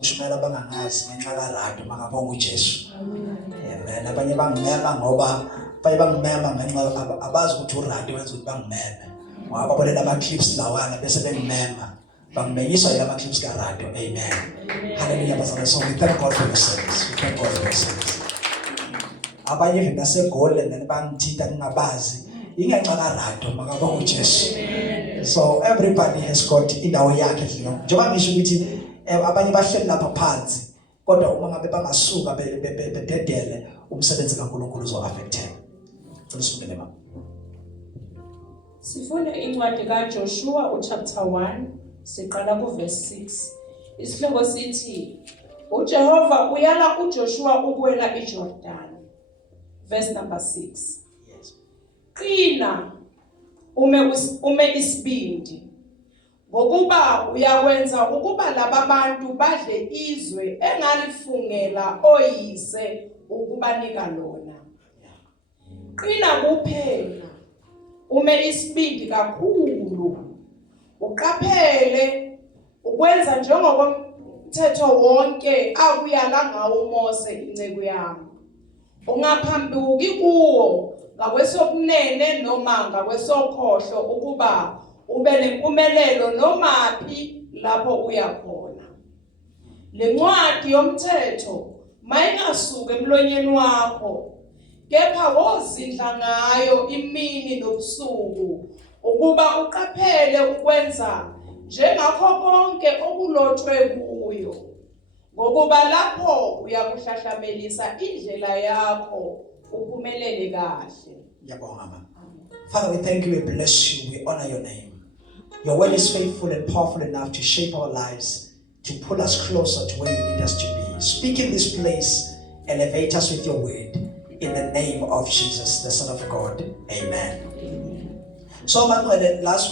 Ushumela abangangazi ngenxa kaRado makabonga uJesu. Amen. Abanye bangimema ngoba bayibangimema ngenxa abazi ukuthi uRado wenza ukuthi bangimeme. Ngoba babona ama clips lawana bese bengimema. Bangimenyiswa yilama clips kaRado. Amen. Hallelujah bazalwane. So we thank God for your service. We thank God for your service. Abanye vina segole and bangithita ngingabazi ingenxa kaRado makabonga uJesu. So everybody has got indawo yakhe nje. Njengoba ngisho ukuthi abanye bahleli lapha phansi kodwa uma ngabe bangasuka bededele umsebenzi kaNkulunkulu uzoaffecteka. Ulisukele mama. Sifunda incwadi kaJoshua chapter 1 siqala kuverse 6. Isihloko sithi uJehova uyala uJoshua ukwela iJordan. Verse number 6. Yes. Qina ume isibindi ngokuba uyakwenza ukuba laba bantu badle izwe engalifungela oyise ukubanika lona. Qina kuphela ume isibindi kakhulu uqaphele ukwenza njengokomthetho wonke akuyala ngawo uMose inceke yami. Ungaphambuki kuwo ngakwesokunene noma ngakwesokhohlo ukuba ube nempumelelo noma phi lapho uya khona. Le ncwadi yomthetho mayingasuka emlonyeni wakho kepha wozindla ngayo imini nobusuku ukuba uqaphele ukwenza njengakho konke okulotshwe kuyo ngokuba lapho uyakuhlahlamelisa indlela yakho uphumelele kahle. Yabonga mama. Father, we thank you, we bless you, we honor your name. Your word is faithful and powerful enough to shape our lives, to pull us closer to where you need us to be. Speak in this place, elevate us with your word. In the name of Jesus, the Son of God. Amen. So, last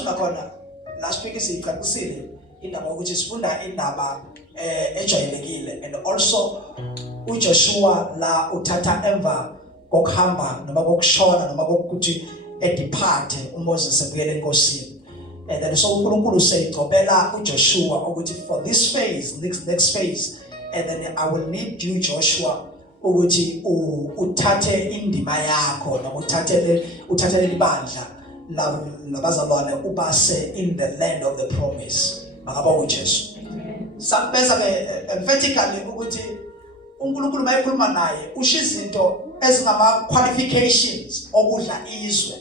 week is indaba ukuthi sifunda indaba ejwayelekile and also uJoshua la uthatha emva kokuhamba noma kokushona noma kokuthi edeparte uMoses ebuyele enkosini. And then so uNkulunkulu useyigcobela uJoshua ukuthi for this phase, next phase, and then I will need you Joshua ukuthi uthathe indima yakho noma uthathe libandla labazalwane ubase in the land of the promise. Makabonga uJesu. Sapeza ke emphatically ukuthi uNkulunkulu mayikhuluma naye usho izinto ezingama qualifications okudla izwe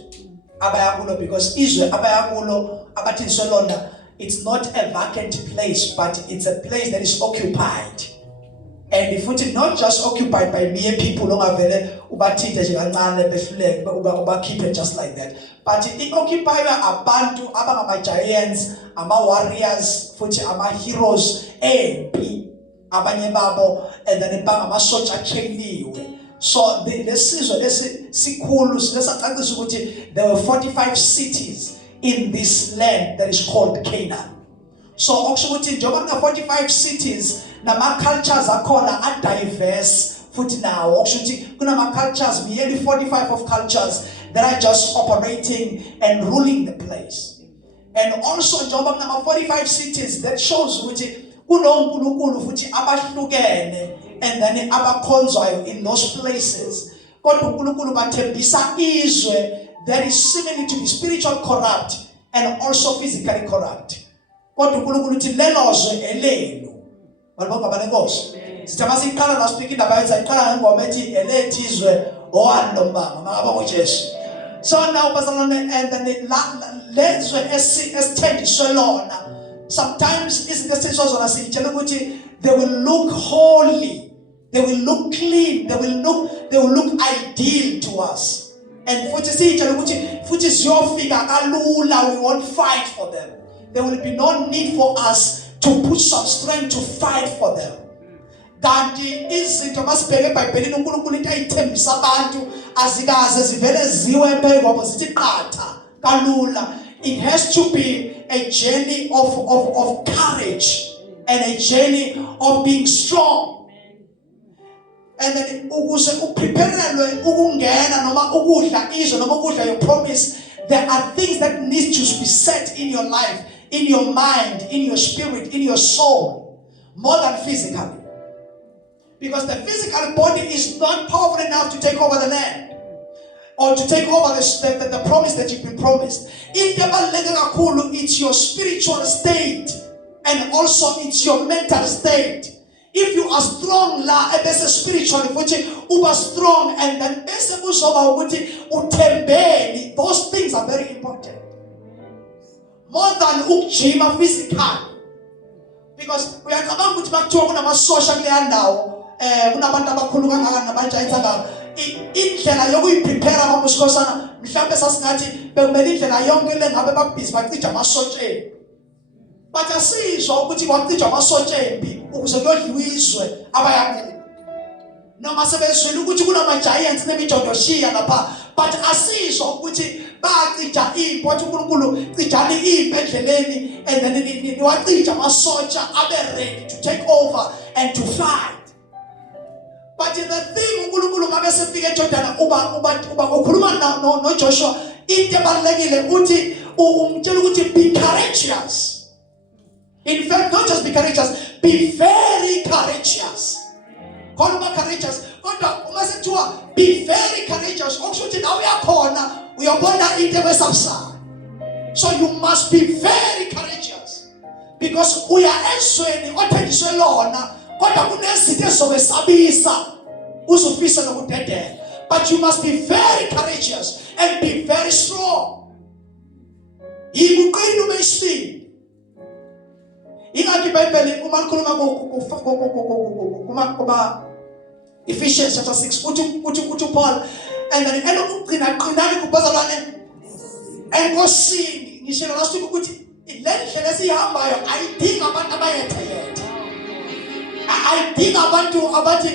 abayakulo, because izwe abayakulo abathiniswe lona, it's not a vacant place but it's a place that is occupied. And if it's not just occupied by mere people ongavele ubathinte nje kancane behluleke ubakhiphe just like that, but it occupied abantu abangama giants, ama warriors, futhi ama heroes empi abanye babo, and then bangama soldier trained. So lesizwe lesikhulu lesacacisa ukuthi there were 45 cities in this land that is called Canaan. So okusho ukuthi njengoba kuna 45 cities nama cultures akhona are diverse futhi nawo okusho ukuthi kunama cultures nearly 45 of cultures that are just operating and ruling the place. And also njengoba kunama 45 cities, that shows ukuthi kunonkulunkulu futhi abahlukene and then abakhonzwayo in those places. Kodwa uNkulunkulu bathembisa izwe that is seemingly to be spiritual corrupt and also physically corrupt. Kodwa uNkulunkulu uthi lelozwe elenu. Balibonga banenkosi. Sithaba siqala last week indaba yenza iqala ngengoma ethi elethizwe owani lombanga makabonga uJesu. So now bazalwane, and then lezwe esithengiswe lona sometimes isn't the sense of us they will look holy, they will look clean, they will look ideal to us. And we won't fight for them. There will be no need for us to put some strength to fight for them. Kanti izinto masibheke eBhayibhelini uNkulunkulu into ayithembisa abantu azikaze zivele ziwe emphekwabo zithi qatha kalula. It has to be a journey of courage and a journey of being strong. And then ukuze upreparelwe ukungena noma ukudla izwe noma ukudla your promise, there are things that need to be set in your life, in your mind, in your spirit, in your soul. more than physically. Because the physical body is not powerful enough to take over the land or to take over the promise that you've been promised. It's your spiritual state and also it's your mental state. If you are strong spiritually, uba strong, and then those things are very important. More than ukujima physically. Because we are about to talk about social now. Kunabantu abakhulu kangaka nabajayiza ngabo. Indlela yokuyiprepare abamusikhosana mhlawumbe sasingathi bekumele indlela yonke le ngabe babhizi bacija amasotsheni. But asizwa ukuthi bacija amasotsheni ukuze kuyodliwa izwe abayakulo. Noma sebezwile ukuthi kunama giants nemijondoshiya lapha, but asizwa ukuthi bacija impi wathi uNkulunkulu cijani impi endleleni and then niwacija amasotsha abe ready to take over and to fight. But in the thing uNkulunkulu ngabe sefika eJordan uba ukhuluma no Joshua into ebalekile uthi umtshela ukuthi be courageous. In fact, not just be courageous, be very courageous. Call me courageous. Kodwa uma sethiwa be very courageous okusho ukuthi nawe uyakhona uyabona into ebesabusana. So you must be very courageous because uya ezweni othenjiswe lona kodwa kunezinto ezobesabisa uzofisa nokudedela. But you must be very courageous and be very strong. Yibuqini umesiphi. Ingakho iBhayibheli uma likhuluma kuma Ephesians chapter 6 uthi Paul and then elokugcina qinani kubazalwane enkosini ngisho last week ukuthi le ndlela esihambayo ayidinga abantu abayethelete. Ayidinga abantu abathi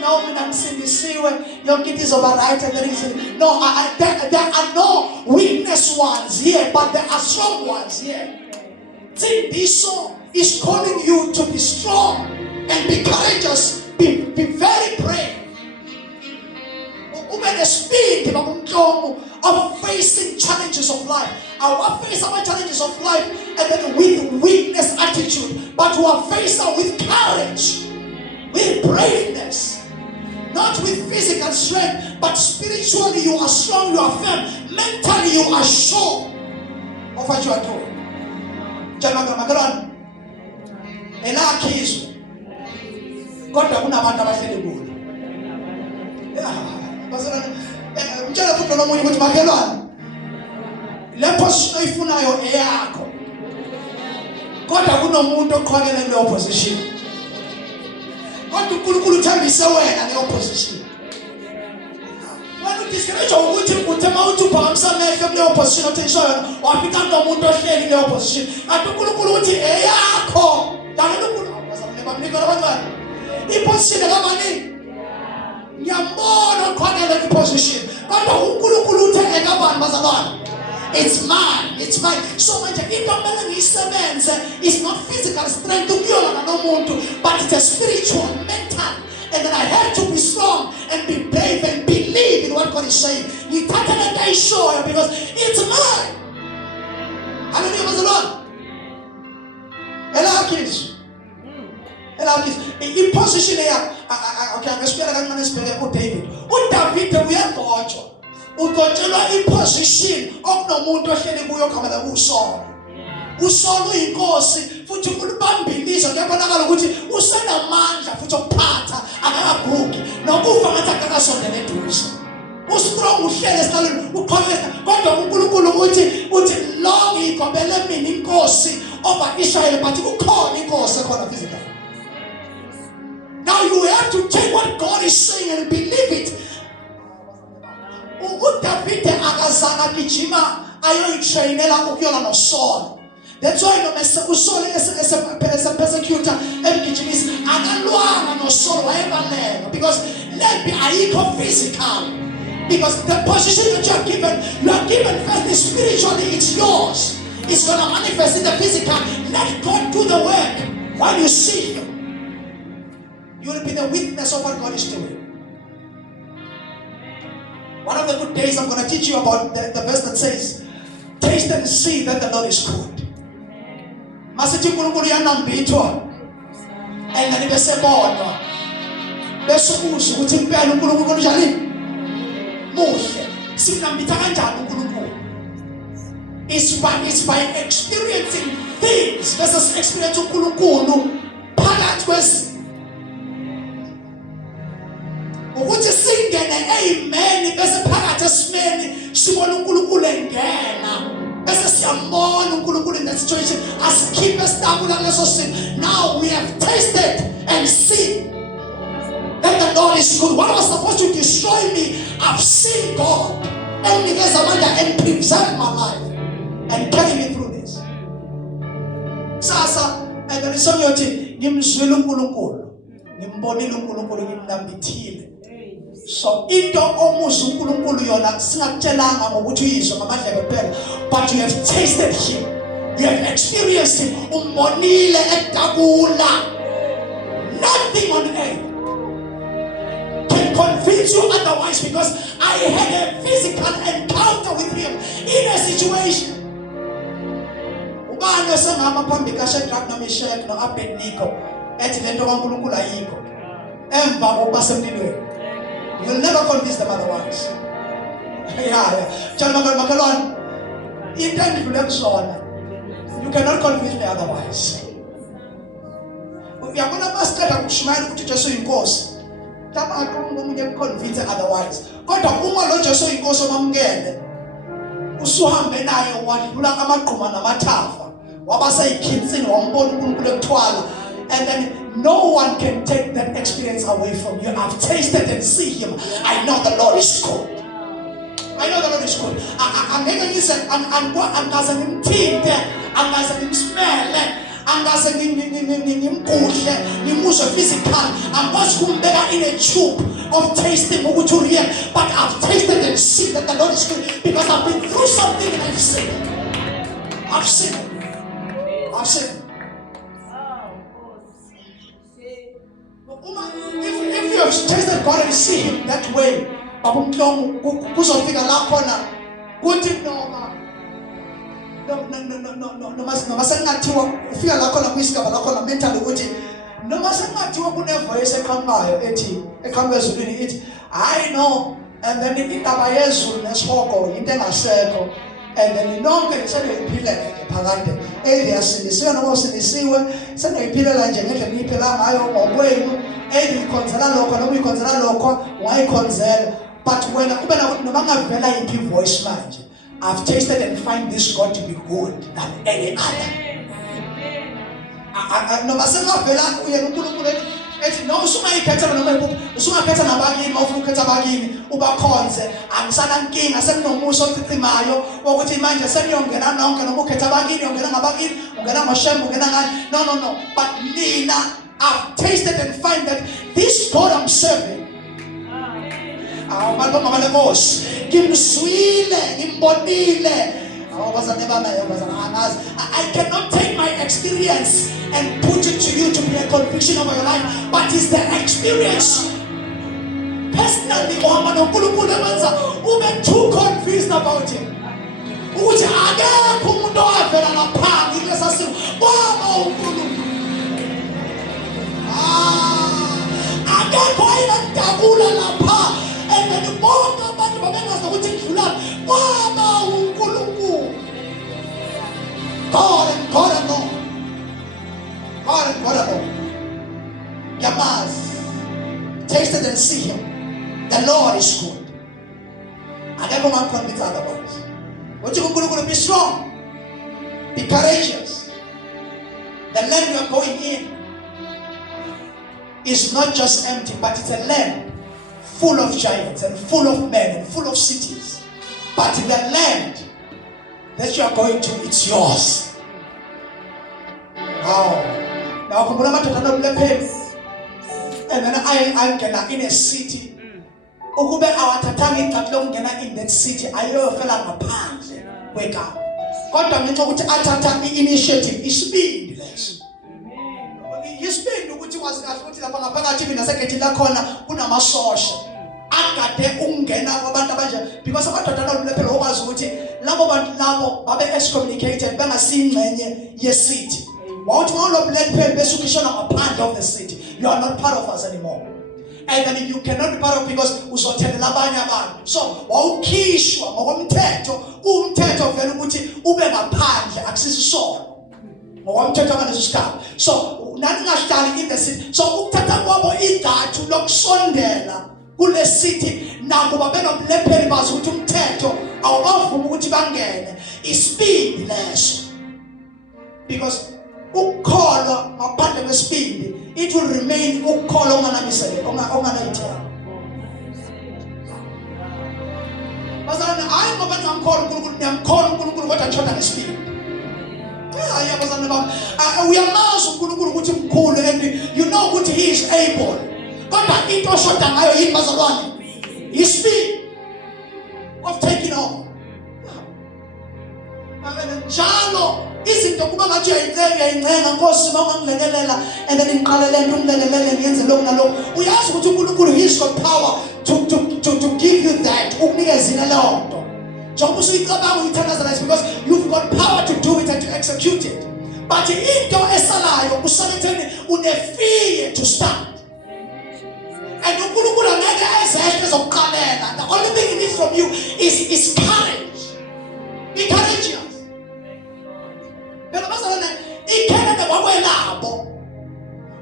nawo mina ngisindisiwe yonke into izoba right and then no, there are no weakness ones here, but there are strong ones here. Tsindiso is calling you to be strong and be courageous, be very brave. The spirit of facing challenges of life. I will face our challenges of life and then with weakness attitude, but we are faced with courage, with braveness, not with physical strength, but spiritually you are strong, you are firm, mentally you are sure of what you are doing. Elakhizo kodwa kunabantu abahleli kulo. Mtshela futhi nomunye ukuthi makhelwane le position oyifunayo eyakho kodwa kunomuntu oqhwakele kule position. Kodwa uNkulunkulu uthembise wena le position. Wena udiscourage ukuthi uthema uthi uphakamisa amehlo kule position othenjiswa yona wafika nomuntu ohleli kule position. Kanti uNkulunkulu uthi eyakho. Dala uNkulunkulu bazamleba mnika abantwana. Iposition kabani? Ngiyambona oqhwakele kule position. Kodwa uNkulunkulu uthenge kabani bazalwane? It's mine. It's mine. So much into kumele ngisebenze is not physical strength ukuyona nomuntu, but it's a spiritual, mental. And then I have to be strong and be brave and believe in what God is saying. You can't let it show because it's mine. Hallelujah, bazalwane. Elakhizo. In position here, okay, I'm going to speak about David. David uyagotshwa. Ugotshelwa iposition okunomuntu ohleli kuyo khamela uSaul. uSaul uyinkosi futhi ulibambilisa kuyabonakala ukuthi usenamandla futhi okuphatha akagugi nokufa ngathi akakasondele eduze. Ustrong uhlele estaleni uqhubeka kodwa uNkulunkulu uthi lo ngigobele mina inkosi over Israel but kukhona inkosi ekhona physical. Now you have to take what God is saying and believe it. uDavid akazange gijima ayoyitrainela ukuyona noSaul. That's why no uSaul as a persecutor emgijimisa akalwanga noSaul wayebaleka because let be ayikho physical. Because the position that you are given first spiritually, it's yours. It's going to manifest in the physical. Let God do the work. While you see Him, you will be the witness of what God is doing. One of the good days I'm going to teach you about the verse that says, taste and see that the Lord is good. Masithi uNkulunkulu yanambithwa. and then besebonwa bese uzwe ukuthi impela uNkulunkulu unjani muhle simnambitha kanjani uNkulunkulu. It's by experiencing things bese experience uNkulunkulu phakathi kwesi ukuthi singene amen bese phakathi esimeni sibona uNkulunkulu engena bese siyambona uNkulunkulu in that situation asikhiphe sitabula leso simo. Now we have tasted and seen that the Lord is good. What was supposed to destroy me, I've seen God and because and preserve my life and carry me through this. Sasa and then somebody ngimzwile uNkulunkulu ngimbonile uNkulunkulu ngimnambithile. So into omusa uNkulunkulu yona singakutshelanga ngokuthi uyizwe ngamadlebe kuphela, but you have tasted him, you have experienced him. Umbonile ekudabula. Nothing on earth can convince you otherwise, because I had a physical encounter with him in a situation. Ubani osengama phambi kaShadrach noMeshach noAbednego ethi lento kaNkulunkulu ayikho emva kokuba semlilweni. You'll never convince them otherwise. Yeah. You cannot convince me otherwise. Uyabona masicela ukushumayela ukuthi Jesu inkosi. Tama akungomunye convince otherwise. Kodwa uma lo Jesu inkosi omamukele usuhambe naye wadlula amagquma namathafa wabasayikhinsini wambona uNkulunkulu ekuthwala, and then no one can take that experience away from you. I've tasted and see him. I know the Lord is good. I know the Lord is good. I'm going to listen. I'm going to ngimthinte, angaze ngimsmele, angaze ngimkudle, ngimuzwe physical. Angikwazi kumbeka in a tube of tasting ukuthi real, but I've tasted and seen that the Lord is good because I've been through something and I've seen it. I've seen it. I've seen it. If you have tasted God and see him that way, kuzofika la khona kuthi noma sengathiwa ufika la khona kwisigaba la khona mentally ukuthi noma sengathiwa kunevoice eqhamukayo ethi eqhamuka ezulwini ithi I know, and then indaba yezulu nesihoko into engasekho, and then nonke seniyiphilele phakade eyasindisiwe noma usindisiwe seniyiphilela nje ngendlela niyiphila ngayo ngokwenu eyikhonzela lokho noma uyikhonzela lokho wayikhonzela. But when noma ngavela yiphi voice manje, I've tasted and find this God to be good than any other. Noma sengavela uyena uNkulunkulu ethi no usungayikhetha noma yiphi usungakhetha nabakini ofuna ukhetha abakini ubakhonze, angisana nkinga sekunomuso othithimayo ukuthi manje seniyongena nonke noma ukhetha abakini ungena ngabakini ungena ngoshembe ungena ngani. No, but mina I've tasted and find that this God I'm serving, I cannot take my experience and put it to you to be a conviction over your life, but it's the experience. Personally, ube too convinced about it. Uthi akekho umuntu ovela ngaphansi kulesasimo ngoba uNkulunkulu. Akekho ayedabula lapha and bonke abantu babengazi ukuthi kudlula ngoba uNkulunkulu. God alone. Yamaz, tasted and see him. The Lord is good. I never want to convince otherwise. What you going to be strong, be courageous. The land you are going in is not just empty, but it's a land full of giants and full of men and full of cities. But the land that you are going to, it's yours. Wow. Now come on, and then I get in a city. Ukube awathathangi katlo ngena in that city ayofela ngaphandle kwegama. Kodwa ngithi ukuthi athatha initiative isibindi leso. Isibindi ukuthi wazi kahle ukuthi lapha ngaphakathi mina segate la khona kunamasosha. Agade ungena kwabantu abanje because abadoda lobulephelo okwazi ukuthi labo bantu labo babe excommunicated bengasingcenye yesity. wawuthi mawulo black pen bese ukishona ngaphandle of the city, you are not part of us anymore. And then you cannot be part of because uzothelela abanye abantu. So wawukhishwa ngokomthetho, umthetho vele ukuthi ube ngaphandle akusisisono. Ngokomthetho ngaleso sigaba. So nani ngahlali in the city. So ukuthatha kwabo idathu lokusondela kule city nabo babenobulepheli bazi ukuthi umthetho awubavumi ukuthi bangene. Isibindi leso. Because ukukholwa ngaphandle kwesibindi, it will remain ukukholwa onganamisele onganayithela. Bazalwane, hayi ngoba ngiyamkholwa uNkulunkulu, ngiyamkholwa uNkulunkulu kodwa ngitshoda ngesibindi. Yeah, bazalwane bami, uyamazi uNkulunkulu ukuthi mkhulu and you know ukuthi he is able. Kodwa into oshoda ngayo yini bazalwane? Isibindi of taking over. Njalo izinto kuba ngathi uyayincenga Nkosi mawungilekelela and then ngiqalele into ungilekelele ngiyenze lokho nalokho. Uyazi ukuthi uNkulunkulu he's got power to give you that, ukunikeza leyo nto. Njengoba usuyicabanga uyithandazela because you've got power to do it and to execute it. But into esalayo usaletheni unefear to start. And uNkulunkulu angeke ezehle zokuqalela. The only thing he needs from you is courage. Be courageous. Phela bazalwane iKenani kwakwelabo.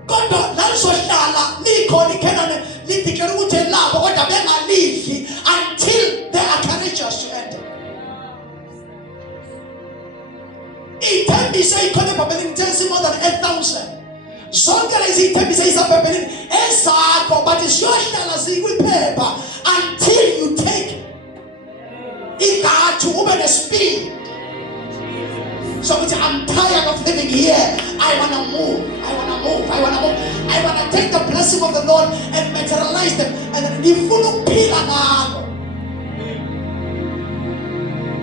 Kodwa lalizohlala likhona iKenani lidiclare ukuthi elabo kodwa bengalidli until they are courageous to enter. Ithembise ikhona eBhabhelini tells more than 8,000. Zonke lezi ithembise izaBhabhelini ezakho but isiyohlala zikwiphepha until you take idathu ube nespeed. So I'm tired of living here. I want to move. I want to take the blessing of the Lord and materialize them. And then if you look pila ngalo.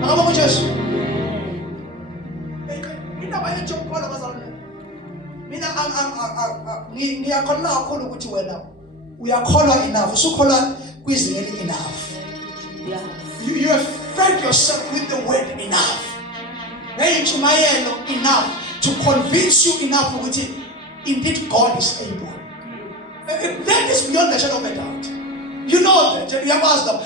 Nakabona Jesu. Mina bayechokhola bazalwane. Mina ngiyakholwa kakhulu ukuthi wena uyakholwa enough. Usukholwa kwizinto enough. Yeah. You have fed yourself with the word enough. Enough to convince you enough ukuthi indeed God is able. That is beyond the shadow of a doubt. You know that. You have asked them.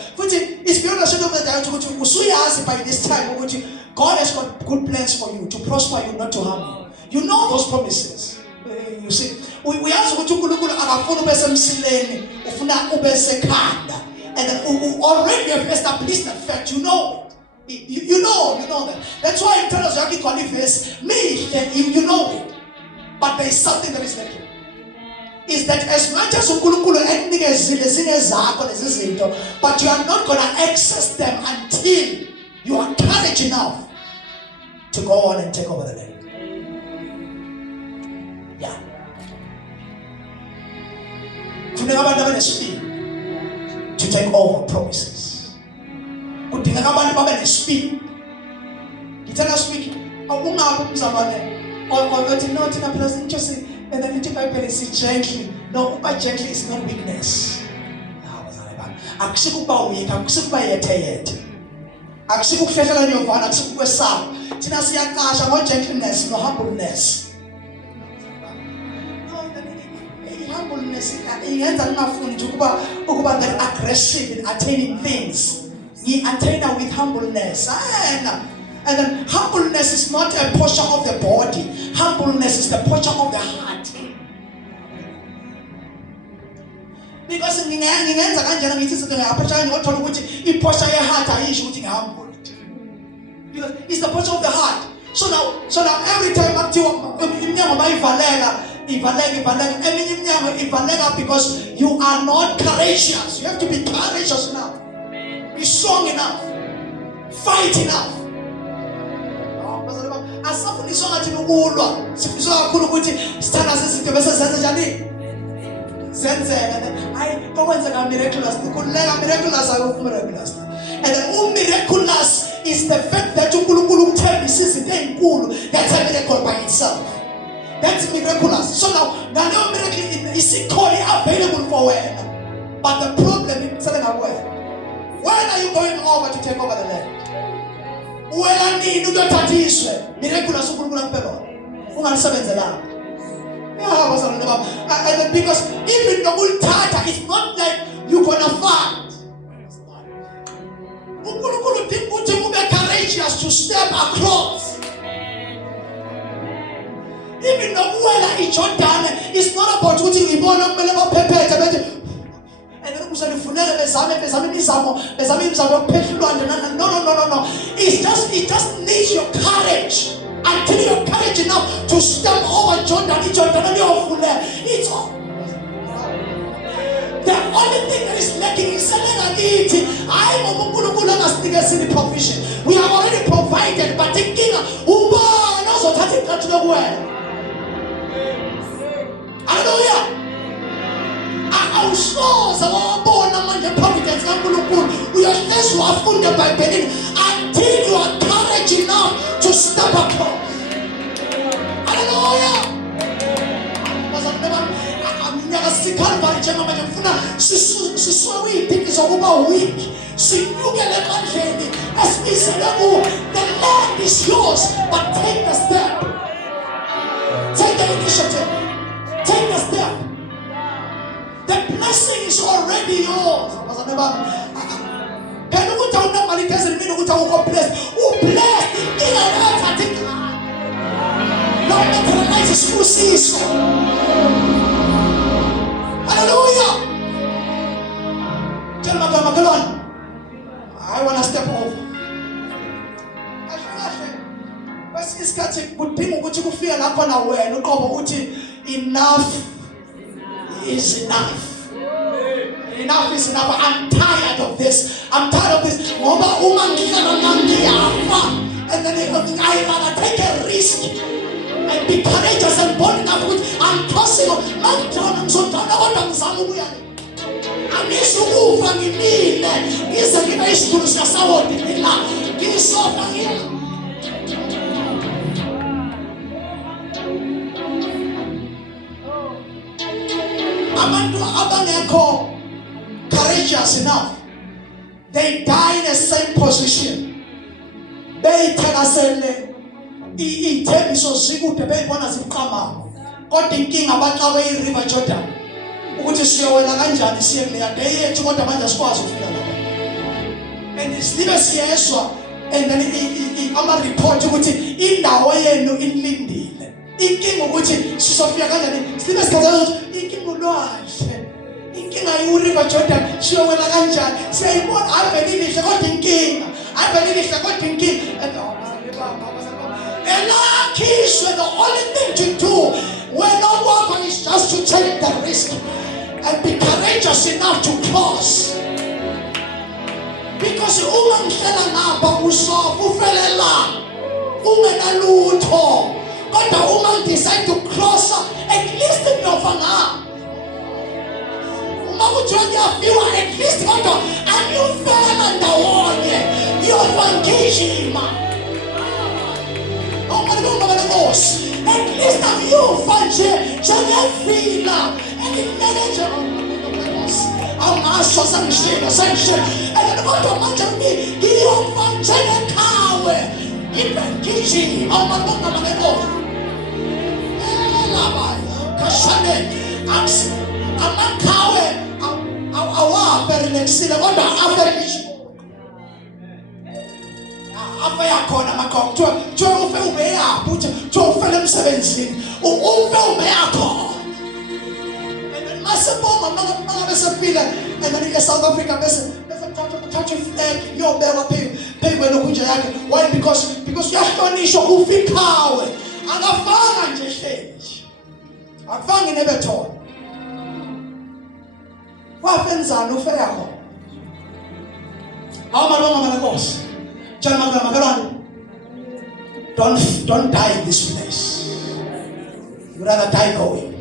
It's beyond the shadow of a doubt ukuthi usuyazi by this time ukuthi God has got good plans for you, to prosper you, not to harm you. You know those promises. You see, we ask ukuthi uNkulunkulu akafuna ube semsileni, ufuna ube sekhanda. And then already have established that fact. You know it. You know that. That's why in terms of qualifies me, you know it. But there is something that is lacking. Is that as much as uNkulunkulu enikezile zakho lezi zinto, but you are not going to access them until you are courage enough to go on and take over the land. Yeah. Kufuneka abantu abanesibindi to take over promises. Kudingeka abantu babe nespeed. Ngithanda speak. Awungabi umzabane. Othi no thina phela sinjesi and then ithi iBhayibheli si gently. No, but gently is not weakness. Bazalwane bami. Akusikuba weak, akusikuba yethe. Akusikuhlehlela nyovana, akusikukwesaba. Thina siyaqasha ngo gentleness no humbleness. Humbleness yenza ngafuni nje ukuba that aggressive in attaining things. He attain with humbleness. And then humbleness is not a posture of the body. Humbleness is the posture of the heart. Because ngingenza kanjena ngithi izinto ngiyaphatha ngothola ukuthi iposture yeheart ayisho ukuthi ngihumble. Because it's the posture of the heart. So now every time akuthiwa iminyango bayivalela eminye iminyango ivaleka because you are not courageous. You have to be courageous now. Be strong enough. Fight enough. Asafuni songa thina ukulwa. Sifisa kakhulu ukuthi sithanda izinto bese senze njani? Senzeka. Hayi kokwenzeka miraculous. Kuleka miraculous akukho miraculous. And the miraculous is the fact that uNkulunkulu ukuthembisa izinto ezinkulu. That's a miracle by itself. That's miraculous. So now no miracle is available for wena. But the problem is where? When are you going over to take over the land? When are you going to miraculous uNkulunkulu ampelo? Unganisebenzelanga. Yeah, bazalwane bami. And because even nokulithatha, it's not like you're gonna fight. uNkulunkulu udinga ukuthi ube courageous to step across. Even nokuwela iJordan is not about ukuthi ngibone kumele baphephethe bethi and ukuzofuneka bezame imizamo yokuphehlulwana. No. It just needs your courage. Until you're courage enough to step over Jordan, it's all. The only thing that is lacking is provision. We have already provided, but the king also touching to the world. Hallelujah. Our souls are born among the providence of God. We are just funded by Benin until you are courage enough to step across. Hallelujah. The land is yours, but take the step. Take the initiative. Take the step. The blessing is already yours. Hallelujah. Tell my God, I want to step over. Enough is enough. Enough is enough. I'm tired of this. I'm tired of this. And then I rather take a risk and be courageous and bold enough. I'm tossing up. I'm courageous enough. They die in the same position. They tell us ithembiso zikude beyibona ziqhama kodwa inkinga abaqabe iRiver Jordan ukuthi siyowela kanjani siye kuleya day yethu kodwa manje asikwazi ukufika lapha. And sibe siyeswa and then ama report ukuthi indawo yenu inlindile. Inkinga ukuthi sizofika kanjani sibe sikhathana ukuthi inkinga ulwandle. Inkinga iRiver Jordan siyowela kanjani siyayibona ayibhekile kodwa inkinga ayibhekile kodwa inkinga. And the only thing to do when no walk is just to take the risk and be courageous enough to cross. Because ungamhlela ngapha usofufelela ungenalutho kodwa uma decide to cross at least ngiyofanga uma kuthi yafiwa at least kodwa anyufela ndawonye yofangishima. At least I'm you, Fanche, Janefina, and the manager of Master Sanction, and the bottom of me, give you Fanche and Kawe, even Kichi, on my Mongo, Kashane, Amakawe, our very next thing, what after after ya kona makong jo ufe umeya pucha jo ufe lemsebenzini ufe umeyakho and masebo mama besefile and then South Africa bese touch flag yobekwa phezu lokunje yakhe. Why? Because uyahlonishwa kufikawe akafanga nje hleli akufanga nebethona wafenzana ufe yakho awumalonga malenkosi. Don't die in this place. You rather die going.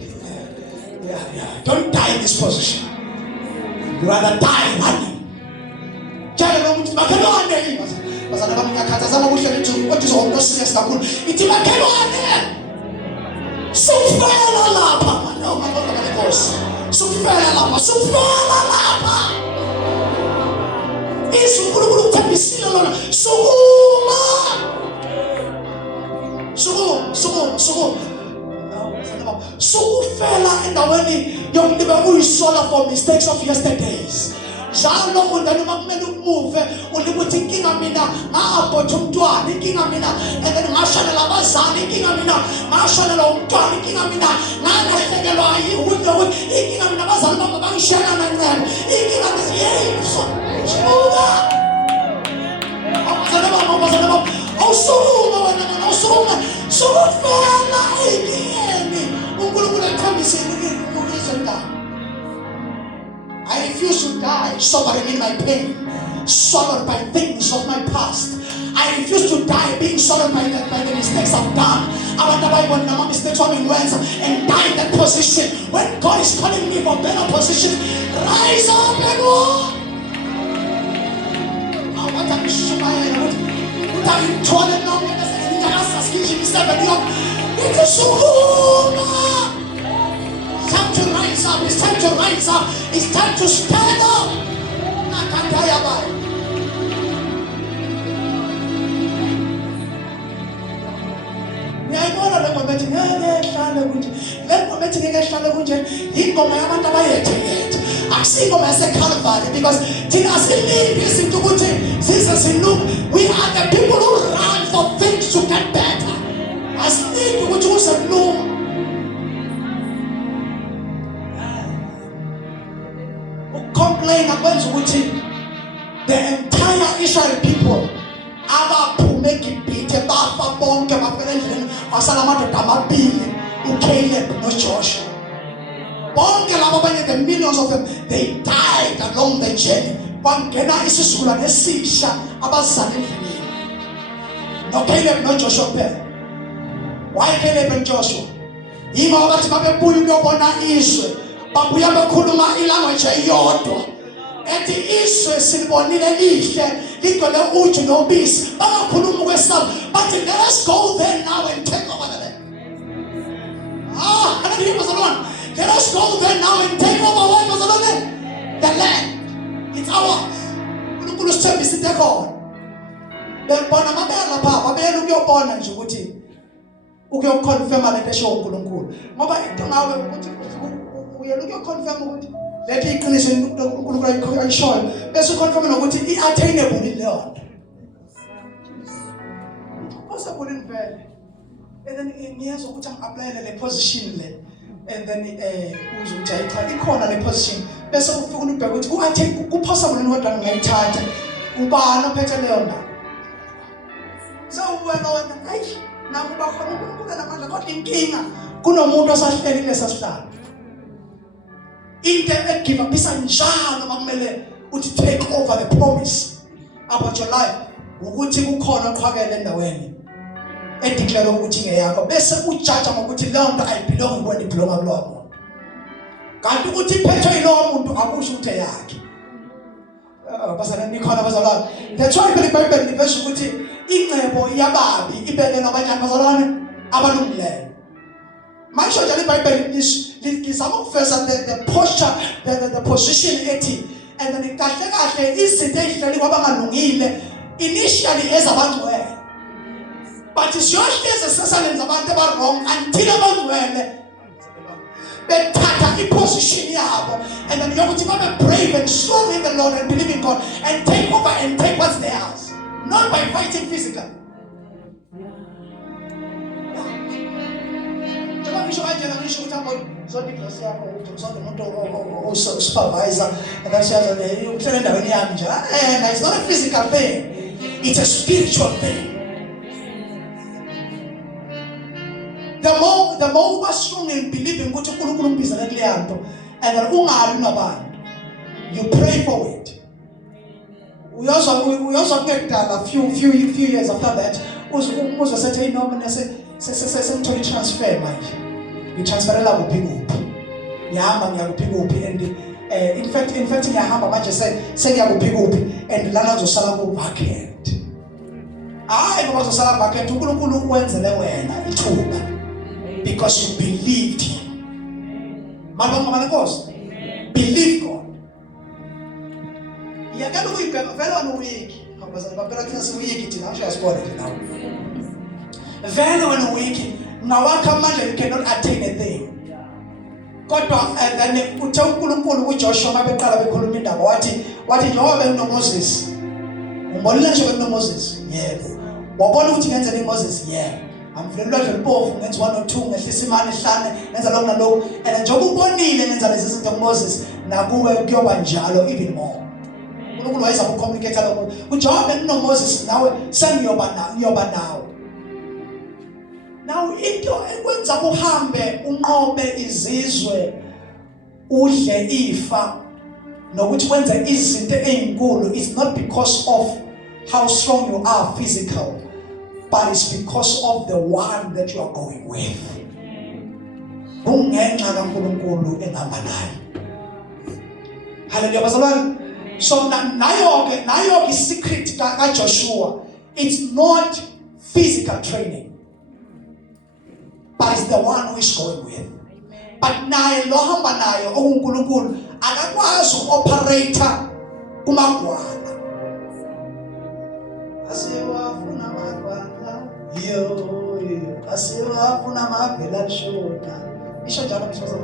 Yeah. Don't die in this position. You rather die running. Suku sukufela endaweni yokulibe uyisola for mistakes of yesterdays. Njalo undani makumele umuve ulibuthi inkinga mina ngabotha umntwana, inkinga mina and then ngashonela abazali, inkinga mina ngashonela umntwana, inkinga mina ngalahlekelwa ukuthi inkinga mina abazali bami bangishela kancane, inkinga ngiyeyiso ngibuka abazali bami awusukume wena awusukume sukufela ingeni uNkulunkulu ethambisile ukuzondana. I refuse to die suffering in my pain, swallowed by things of my past. I refuse to die being swallowed by the mistakes I've done. I want to die when my mistakes are in words and die in that position. When God is calling me for better position, rise up and walk. I want to be sure Time to rise up. It's time to rise up. It's time to stand up. Because we are the people who run for things to get better. As which was a no. Complain about the entire Israel people. Make it beat a bafa bonke mafelendlini wasalamado damabili uCaleb no Joshua. Bonke labo abanye the millions of them they died along the journey. Bangena isizukulwane esisha abazali endlini. No Caleb no Joshua phela. Why Caleb and Joshua? Ima bathi babebuya ukuyobona izwe. Babuya bekhuluma ilanguage eyodwa. Ethi izwe silibonile lihle ligcwele uju nobisi bangakhuluma ukwesaba bathi let's go there now and take over the land. Let us go there now and take over what was the land? The land. It's ours. Unkulunkulu sithembisa into ekhona. Bebona mabela pha babela ukuyobona nje ukuthi ukuyoconfirm lento esho uNkulunkulu. Ngoba into ngawe ukuthi uyela ukuyoconfirm ukuthi lethi iqiniso uNkulunkulu ayishoyo bese uconfirm nokuthi iattainable ilona. Possible in vele. And then ngiyazi ukuthi angi-applyele le position le. And then uze uthi ayicha ikhona le position bese ufika ubheka ukuthi ku-attain ku-possible kodwa ngiyayithatha ubani ophethe leyo ndawo. So wena ayi nakuba khona uNkulunkulu namandla kodwa inkinga kunomuntu osahleli kulesa sihlalo. Into give up isa njalo makumele uthi take over the promise about your life ukuthi kukhona oqhakele endaweni edeclare ukuthi ngeyakho bese ujaja ngokuthi leyo nto ayibelong kuwena ibelonga kulowo muntu. Kanti ukuthi iphethwe yilowo muntu akusho ukuthi yakhe. Basana nikhona bazalwane. That's why iBhayibheli livesha ukuthi ingcebo yababi ibekela abanye abazalwane abalungileyo. Manje njalo iBhayibheli lizama ukuveza the posture the position ethi and then kahle kahle izinto ezihleli kwabangalungile initially ezabangcwele. But siyohleze sesalenza abantu abarong until abangcwele bethatha iposition yabo and then yokuthi babe brave and strong in the Lord and believe in God and take over and take what's theirs, not by fighting physically. Supervisor and then she has it's not a physical thing, it's a spiritual thing. The more we are strong in believing what you and then you pray for it. We also get a few years after that. Also said, hey, no, say transfer manje. You transfer la kuphi ngiyahamba ngiyakuphi kuphi and in fact ngiyahamba manje sengiyakuphi kuphi and lana uzosala ku vacant. Hayi ngoba uzosala vacant uNkulunkulu ukwenzele wena ithuba because you believed him. Mabanga Nkosi. Believe God. Yakala ukuyibheka vele wena uwiki. Ngabazali baphela thina siwiki thina asho yasibona thina. Vele wena uwiki. Now, you cannot attain a thing. Kodwa then uthe uNkulunkulu kuJoshua mabeqala bekhuluma indaba wathi njengoba bekunoMoses umbonile nje bekunoMoses yebo wabona ukuthi ngenzeni iMoses yebo amvulele ulwandle olubovu ngenza 1 or 2 ngehlisa imani ehlane ngenza lokho nalokho and njengoba ubonile ngenza lezi zinto kuMoses nakuwe kuyoba njalo even more. uNkulunkulu wayeza ukucommunicate lokho njengoba bekunoMoses nawe sengiyoba nawe. Now into ekwenza uhambe unqobe izizwe udle ifa nokuthi wenze izinto ezinkulu is not because of how strong you are physical but it's because of the one that you are going with. Kungenxa kaNkulunkulu engihamba naye. Hallelujah bazalwane. So nayo ke secret kaJoshua it's not physical training. But it's the one who is going with. But naye lo hamba nayo uNkulunkulu akakwazi uoperator kumagwala. Asiwafuna magwala yo asiwafuna magwala shona. Isho njalo mshoza.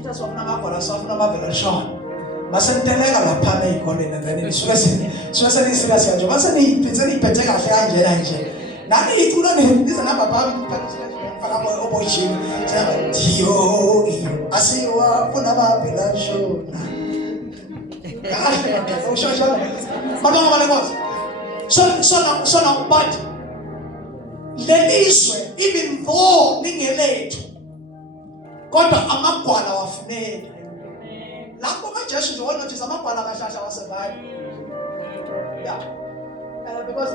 Itasiwafuna magwala asiwafuna magwala shona. Masenteleka lapha ezikoleni then suke serious kanje. Mase niphethe kahle kanjena nje. Nani icula ngiza nababa faka oboshini Dio asiwafuna maphela shona kahle ushosho mama malekhosi so now but leliswe even though ningelethu kodwa amagwala wafuneka lapho kaJesu nje wona ukuthi amagwala kahlahla wasevayo because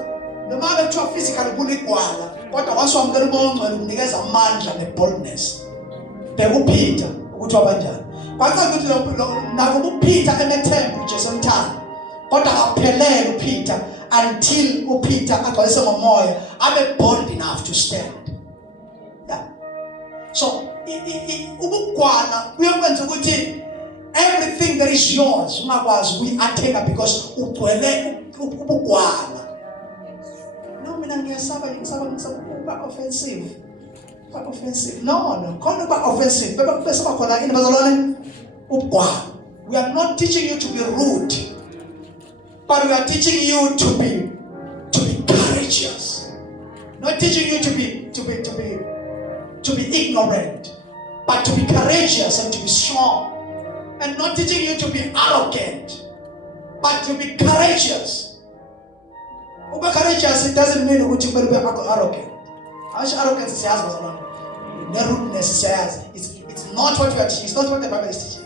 noma bethiwa physical kuligwala kodwa waswamukela uMongcwele ukunikeza amandla neboldness bekuPeter ukuthi wabanjani kwacaca ukuthi nako uPeter emethembu uJesu emthanda kodwa akaphelele uPeter until uPeter agcwalise ngomoya abe bold enough to stand. So ubugwala kuyakwenza ukuthi everything that is yours ungakwazi ukuyi-attenga because ugcwele ubugwala. No, mina ngiyasaba ukuba offensive. No, khona ukuba offensive. Bese bakhona ini bazalwane ubugwala. We are not teaching you to be rude, but we are teaching you to be courageous. Not teaching you to be ignorant, but to be courageous and to be strong. And not teaching you to be arrogant, but to be courageous. Uba courageous, it doesn't mean ukuthi kumele ube arrogant. Asho arrogance siyazi bazalwane. Rudeness siyazi. It's not what we are teaching. It's not what the Bible is teaching.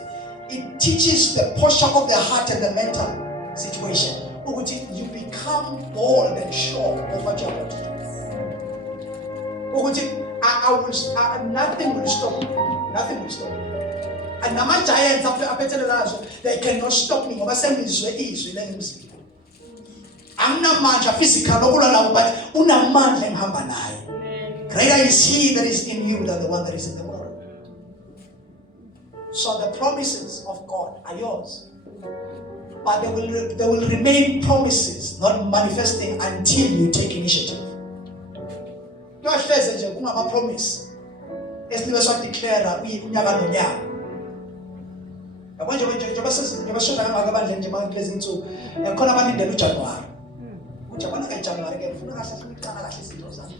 It teaches the posture of the heart and the mental situation. Ukuthi you become bold and sure of what you are going to do. Ukuthi nothing will stop me. Nothing will stop me. And nama giants aphethelelazo, they cannot stop me ngoba sengizwe izwi lengimzini. Anginamandla physical okulwa nabo but unamandla engihamba naye. Greater is he that is in you than the one that is in the world. So the promises of God are yours. But they will remain promises, not manifesting until you take initiative. Kuyahleze nje kungama promise. Esilibe so declare unyaka nonyaka. Manje njengoba sishoda ngabandla nje kulezi insuku khona abalindele uJanuary. Ujabana kaJanuary ke ufuna kahle ukuqala kahle izinto zakhe.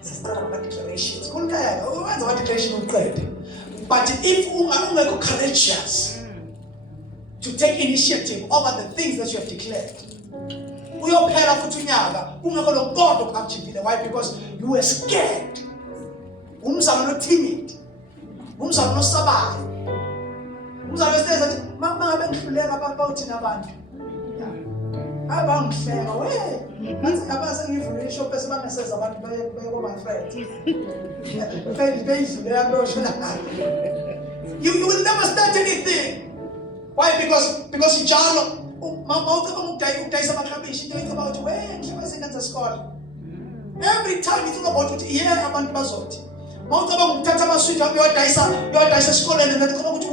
Sisicala ama declarations. Kunkaya wenza ama declaration uqede. But if ungekho courageous to take initiative over the things that you have declared, uyophela futhi unyaka ungekho lokhodo ukuachieve. Why? Because you were scared. Umzalo lo timid. Umzalo lo sabayo. Umzalo weseza athi mangabe ngihluleka abantu bawuthina abantu. Abangihleka nathi abase ngivule ishop esebangaseza abantu baye ko my friend. You will never start anything. Why? Because njalo mawuceba ukudayisa amaklabishi into it's about ngisebenza esikole. Every time you think about it, yeah, abantu bazothi. Mawuceba ukuthatha amaswidi uyodayisa esikoleni and then ukuthi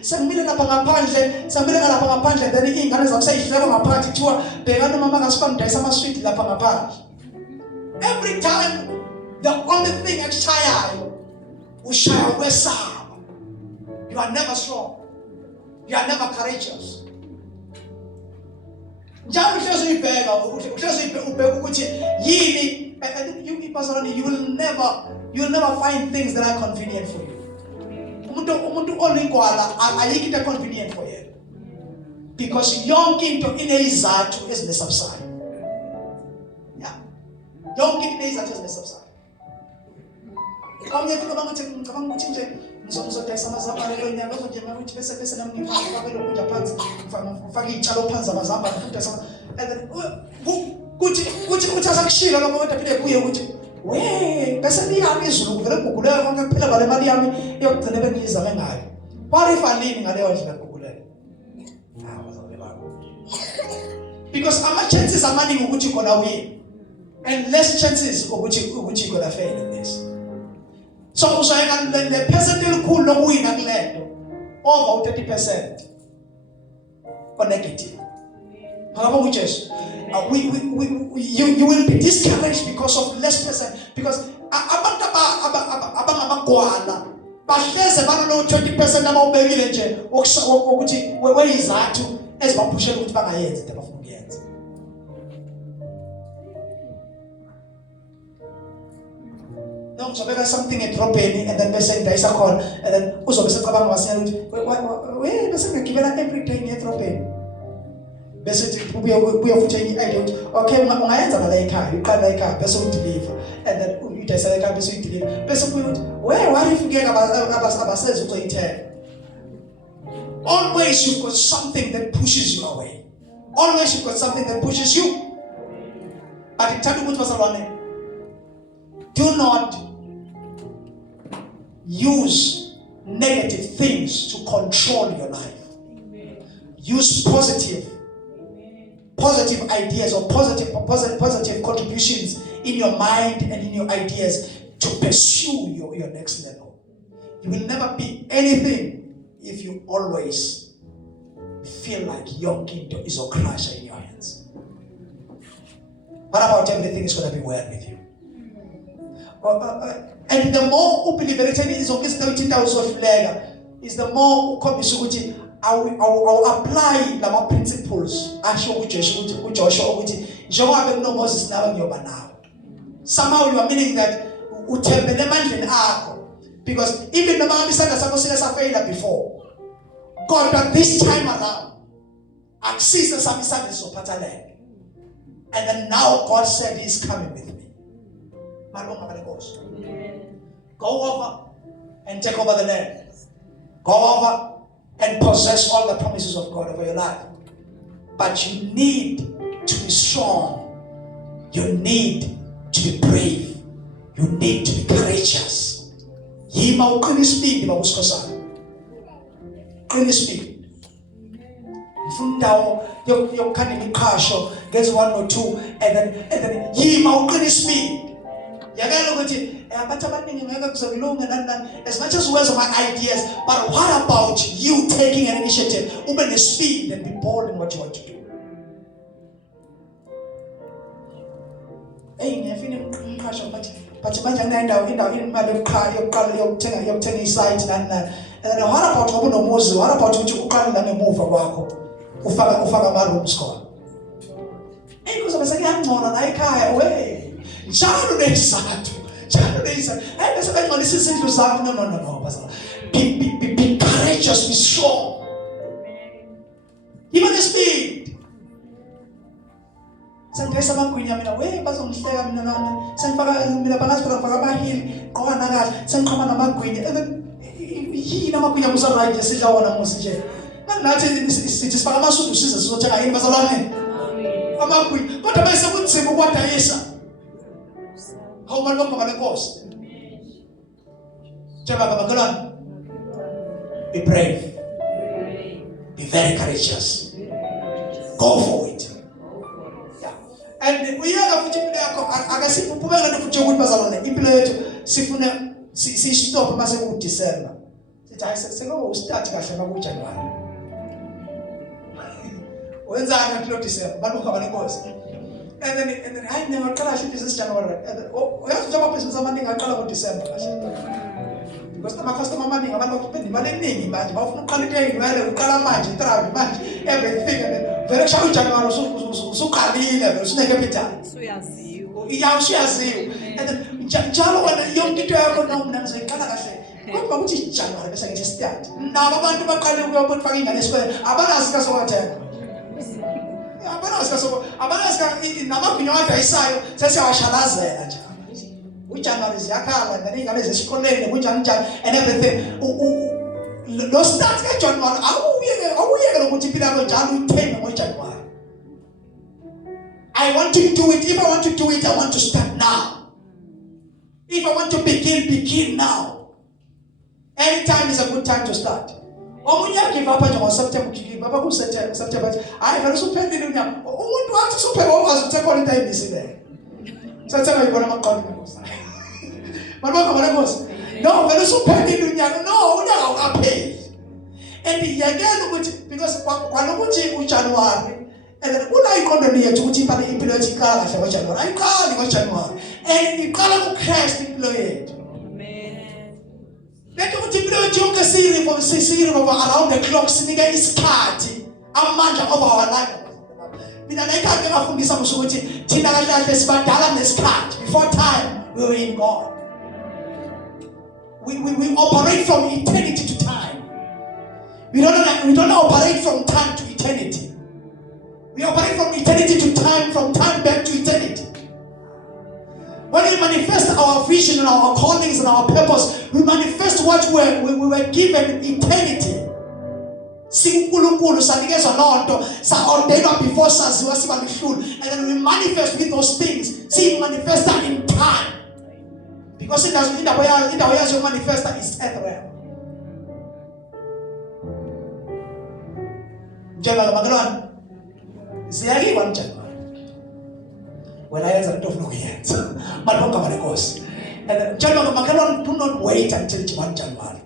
sengimile lapha ngaphandle then ingane zami seyihleka ngaphandle kuthiwa bhekana mama kaSipho ngidayisa amaswidi lapha ngaphandle. Every time the only thing exciting ushaya kwesaba. You are never strong. You are never courageous. Njalo uhlezi uyibheka ukuthi yini, you personally, you will never find things that are convenient for you. Umuntu oligwala ayikho into convenient for you. Because yonke into inezizathu ezinesabsayo. Yeah. Yonke into inezizathu ezinesabsayo. Kamnye kuba ngicabanga ukuthi nje ngizodayisa amazamba lelo nyaka nje ukuthi bese nami ngifaka lokhu phansi ngifaka izitshalo phansi amazamba futhi and then kuthi asakushila lo muntu aphinde kuye ukuthi we bese niyami izulu kuvele kuguguleka konke kuphela ngale mali yami yokugcina bengiyizame ngayo. Barifanini ngaleyo ndlela kuguguleka. Because ama-chances amaningi ukuthi khona win and less chances ukuthi khona fail in this. So ushayeka le percent elikhulu lokuwina kulento over 30% or negative. Ngakho uJesu you will be discouraged because of less percent, because abantu abangabagwala bahleze banalo 20% abawubekile nje ukuthi weyizathu ezibaphushela ukuthi bangayenzi into abafuna ukuyenza. No, uzobeka something edrobheni and then bese ngidayisa khona and then uzobe secabanga wasinyala ukuthi bese ngigibela every day ngedrobheni. Bese ubuye futhi enye idea ukuthi okay ungayenza la ekhaya, uqala la ekhaya bese udeliver and then udayisa la ekhaya bese udeliver. Bese ubuye ukuthi what if ngeke abasezi uzoyithenga. Always you've got something that pushes you away. Always you've got something that pushes you. But in time ukuthi bazalwane, do not use negative things to control your life. Use positive ideas or positive contributions in your mind and in your ideas to pursue your next level. You will never be anything if you always feel like your kingdom is a crusher in your hands. What about everything is going to be well with you? And the more you believe it is the more I will apply the principles. Somehow you are meaning that because even the man said failure before, God, but this time around, and then now God said He's coming with me. Go over and take over the land. Go over and possess all the promises of God over your life. But you need to be strong. You need to be brave. You need to be courageous. Yima uqini speed babuskosana. Uqini speed. Fundawo yokukhanda imiqhasho, there's 1 or 2 and then yima uqini speed. Yakela ukuthi abantu abaningi ngeke kuzolunga nani as much as words are my ideas, but what about you taking an initiative, ube ne speed and be bold in what you want to do. Ngiyafina umqasho but manje indawo imali yokuqala yokuthenga isite nani and then what about ngobunomuzi, what about ukuthi uqale la ngemuva kwakho ufaka ama-rooms khona kuzobe sekuyangcono la ekhaya we njalo nesizathu hey bese bengcolisa izindlu zami. No bazala, be courageous, be strong, even the speed. Sengiyesa amagwinya mina we bazongihleka mina nami sengifaka mina bangazifaka ngifaka amahili qokana kahle sengiqhama namagwinya yini amagwinya kusaright sidla wona musi nje nathi sithi sifaka amasudu size sizothenga yini bazalwane amagwinya kodwa bese kunzima ukwadayisa. How much longer will it cost? Be brave. Be very courageous. Go for it. Yeah. And we are going to stop December. And then I never tell I should this January. We have to jump up in something I call about December. because ama-customer amaningi abantu bapenda imali eningi manje bafuna uqala into ey'nwele uqala manje itravi manje everything and then vele kushaya uJanuwari usuqalile vele usune-capital usuyaziwa and then njalo wena yonke into yakho no mina ngizoyiqala kahle kodwa ukuthi iJanuwari bese ngithi start nabo abantu baqale ukuyofaka ingane esikoleni abanazi kasokwathena abanazi namagunya wadayisayo sesiyawashalazela nje uJanuwari ziyakhala then ingane zesikoleni kunjani njani and everything lo start kaJanuwari awuyeke ukuthi impilo yakho njalo uyithembe ngoJanuwari. I want to do it. If I want to do it, I want to start now. If I want to begin now. Any time is a good time to start. Omunye give up on September, give up on September. I have also paid in now. Umuntu wathi super over to call time is there. So tell me what I'm calling. No, very super in no, I pay. And the again because kwanokuthi uJanuwari and then ula economy yethu ukuthi impela impilo yethu iqala kahle ngoJanuwari ayiqali ngoJanuwari and iqala ku-Christ impilo yethu. Amen. Lethu ukuthi impilo yethu yonke siyiriva around the clock sinika isikhathi amandla of our life. Mina nayikade ngafundisa musu ukuthi thina kahle kahle sibadala nesikhathi before time we were in God. We operate from eternity to time. We don't operate from time to eternity. We operate from eternity to time, from time back to eternity. When we manifest our vision and our callings and our purpose, we manifest what we were given eternity. And then we manifest with those things. See, manifest that in time. Because it doesn't in the way you manifest that is earth realm. Ziyaliwa mJanuwari wena yenza into ofuna ukuyenza malonga malenkosi and January makalon do not wait until 1 January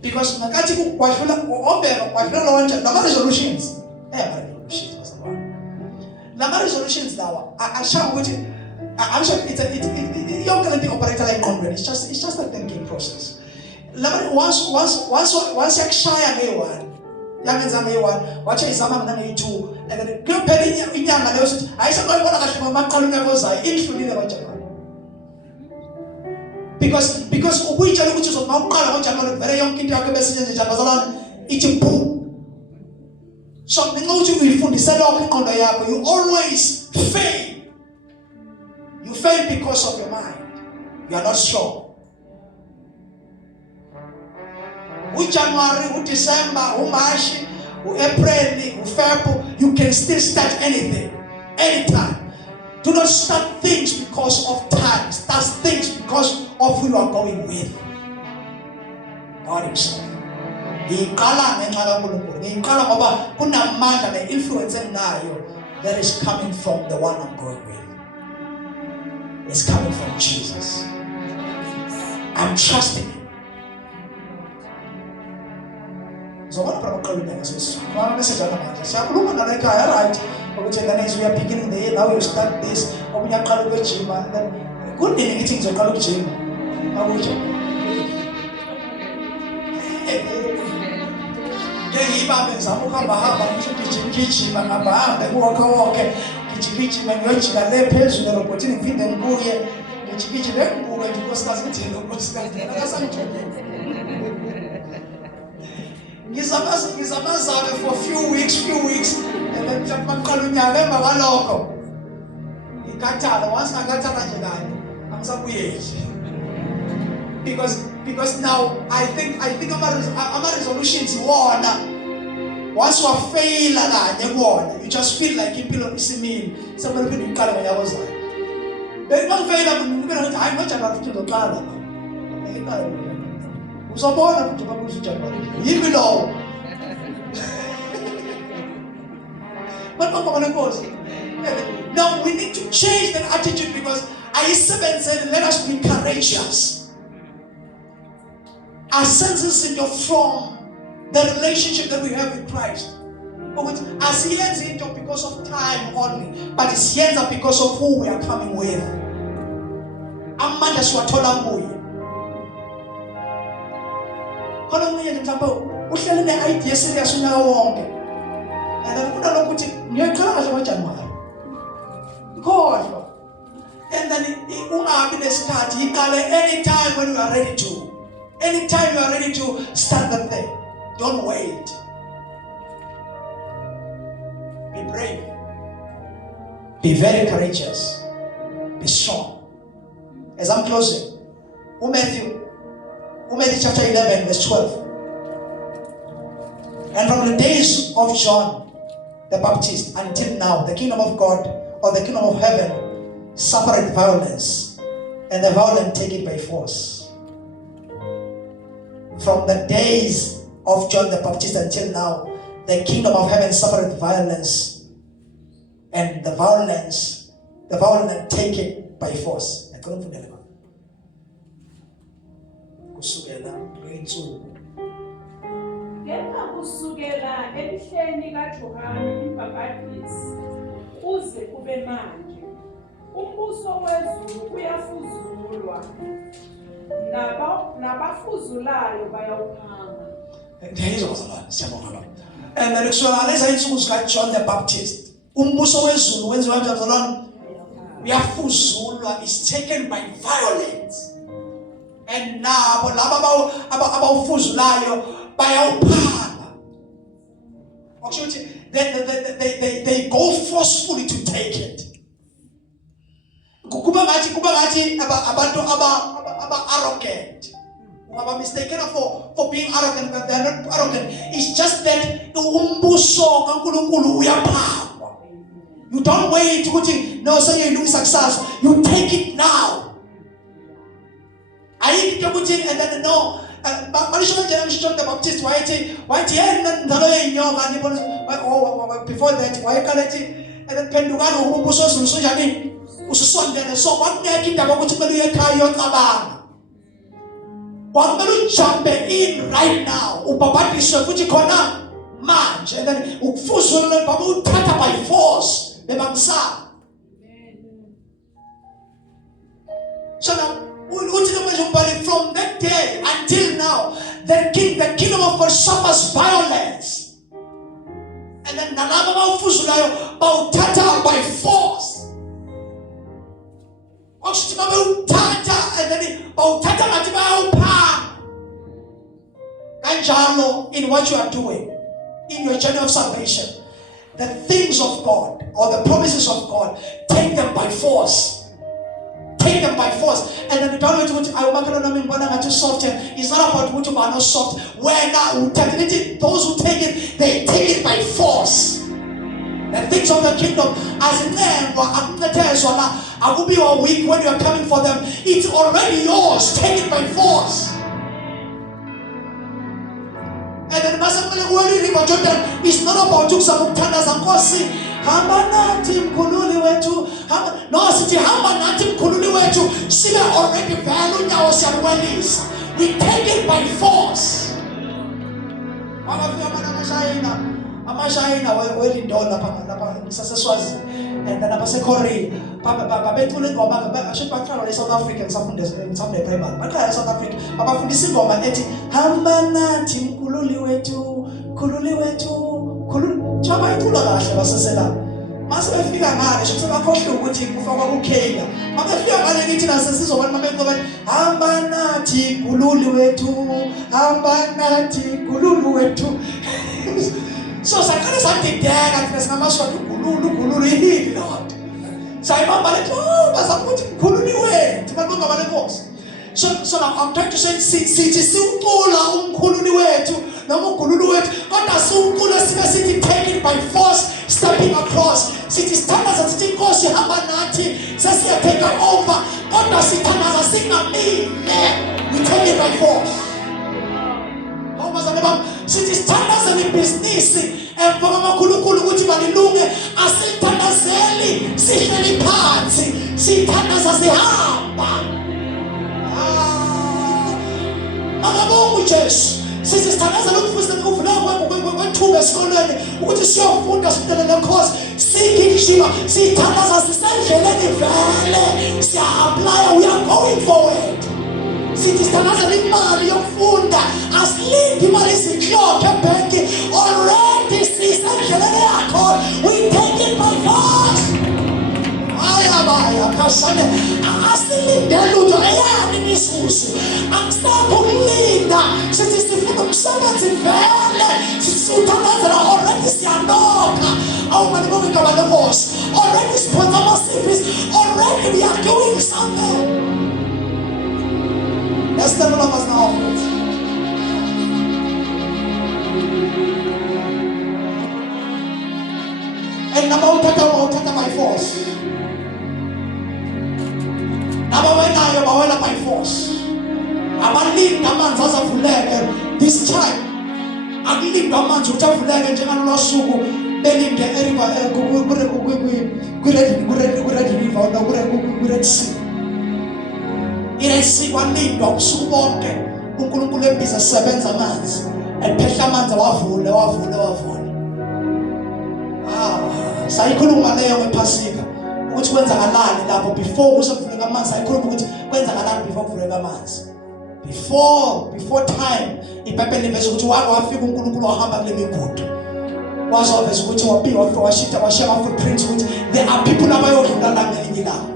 because ngakathi kwashula obeka kwashula lo wanje nama resolutions nama resolutions lawa asha ukuthi I'm sure it's you're going to operate like convert. It's just a thinking process. Once yakshaya ngeyi-1 yangenza ngeyi-1 wathi izama mina ngeyi-2 and then kuyophela inyanga leyo sithi ayisakwayibona kahle ngomaqala unyaka ozayo indlulile ngoJanuwari because ubuyitshela ukuthi uzoma uqala ngoJanuwari vele yonke into yakho besenze njalo bazalwane ithi boom. So ngenxa ukuthi uyifundise lokho iqondo yakho you always fail. You fail because of your mind. You are not sure. January, December, March, April, February, you can still start anything, anytime. Do not start things because of time. Start things because of who you are going with. God Himself. That is coming from the one I'm going with. It's coming from Jesus. I'm trusting Him. So what about this? One message on the matter. So I'm looking at the guy, right? We are beginning the year, now you start this, or we are calling the gym, and then good thing things are called gym. How would you? Yeah, Imam is a Muhammad, kitchen, and a bar, the walk. Kichikichi manyochi na lepezu na robotini vinde nguye kichikichi le nguye ndikosta sithi ngokuska akasanje ngizamazabe for few weeks and then maqala unyaka emva kwalokho ikathala once ngakathala nje kanye angisabuyeli because now I think ama resolutions wona once you fail kanye kuona you just feel like impilo isimini somebody phinde uqala ngonyaka ozayo then mangifeyila ngibona ukuthi hayi ngoJanuwari futhi ngizoqala ngeke uzobona ukuthi babuza uJanuwari yimi lo now we need to change that attitude because I7 said let us be courageous. Our senses into from the relationship that we have with Christ. As he ends into because of time only, but it's ends because of who we are coming with. Amanda swatola nguye. khona umuntu mhlawumbe uhlele ne-idea serious unawo wonke and afuna lokuthi ngiyoqala kahle ngoJanuwari khohlwa and then ungabi nesikhathi iqale anytime when you are ready to start the thing. Don't wait. Be brave. Be very courageous. Be strong. As I'm closing, Matthew chapter 11 verse 12. And from the days of John the Baptist until now, the kingdom of God or the kingdom of heaven suffered violence, and the violent take it by force. From the days of John the Baptist until now, the kingdom of heaven suffered violence, and the violent take it by force. Kepha kusukela emhleni kaJohane uMbhapatisi kuze kube manje, umbuso wezulu uyafuzulwa, nabafuzulayo bayawuphanga. And then kusukela insuku zikaJohn the Baptist, umbuso wezulu wenziwa kanjani? Uyafuzulwa, is taken by violence. And now laba abawufuzulayo bayawuphanga. Actually, they go forcefully to take it. Kuba ngathi abantu arrogant. Ungaba mistaken for being arrogant, but they are not arrogant. It's just that umbuso kaNkulunkulu uyaphangwa. You don't wait ukuthi no sengiyilungisa kusasa. You take it now. Ayikho ukuthi and then no. Manisho John the Baptist wayethi yena ndalo yeinyoka nibona before that wayekalethi and then pendukana umbuso sonjani ususondele so kwakungeke indaba ukuthi kumele uye ekhaya uyocabanga. Kwamele ujumpe in right now ubhabhadiswe futhi khona manje and then ukufuzule baba uthatha by force bebamsaba. So now from that day until now, the kingdom of God suffers violence, and then nalaba bawufuzulayo bawuthatha by force. Okushithi babewuthatha and then bawuthatha ngathi bayawuphanga. Kanjalo in what you are doing, in your journey of salvation, the things of God or the promises of God, take them by force. Take them by force. And then the Bible is soft. It's not about what you are not soft. When those who take it, they take it by force. The things of the kingdom, as in them, I will be all weak when you are coming for them. It's already yours. Take it by force. And then it's not about you hamba nathi mkhululi wethu no sithi hamba nathi mkhululi wethu sibe already vele unyawo siyalwelisa. We take it by force. Amashayina welindona lapha saseswazi and then abaseKorea babethula ingoma baqala eSouth Africa ngisafunde primary baqala eSouth Africa babafundisa ingoma ethi hamba nathi mkhululi wethu Chaba ithula kahle basesela. Mase befika ngale nje sebakhohle ukuthi kufakwa kukhela. Mabefika ngale ngithi nasesizobona mabeqoba hamba nathi kululi wethu. So sakale sadideka thina singamaswati kululu yini Lord. Sayibamba lethu bazakuthi kululi wethu balunga bale Nkosi. So now I'm trying to say sithi siucula umkhululi wethu noma ukhululi wethu kodwa siucula sibe take it by force, stepping across. Sithi sithandaza sithi Nkosi hamba nathi sesiya take over kodwa sithandaza singamile. We take it by force. Sithi sithandaza ibhizinisi emva kwamakhulukhulu ukuthi balilunge asithandazeli sihleli phansi sithandaza sihamba. Akabonga uJesu. Sisithandaza lokufundisa ukuvula kwethuba esikoleni ukuthi siyofunda sidelele Nkosi sigijima sithandaza sisendleleni vele siya-apply we are going forward. sithi sithandazela imali yokufunda, asilindi imali isihlokhe ebhenki, already sisendleleni yakho, we take it by force. Ayabaya kasane asilindele lutho eyani imisusu, akusapho ukulinda, sithi sifuna umsebenzi vele, sithandazela already siyanokha. Already moving over the force, already sponsor our service, already we are doing something. Let's stand all of us now, friends. And number one, uthatha by force. Number one, now by force. Abalindi amanzi azavuleke this time. Akulindi amanzi ukuthi avuleke njengalolo suku belinde eriva ku-Red River no ku-Red Sea. I-Red Sea kwalindwa ubusuku bonke uNkulunkulu ebiza sebenza amanzi, ephehla amanzi wavula. Sayikhuluma leyo ngephasika ukuthi kwenzakalani lapho before kusevuleka amanzi. Sayikhuluma ukuthi kwenzakalani before kuvuleka amanzi. Before time, iBhayibheli liveza ukuthi wafika uNkulunkulu wahamba kule migudu. Wazoveza ukuthi washiya ama-footprints ukuthi there are people abayodlula la ngelinye ilanga.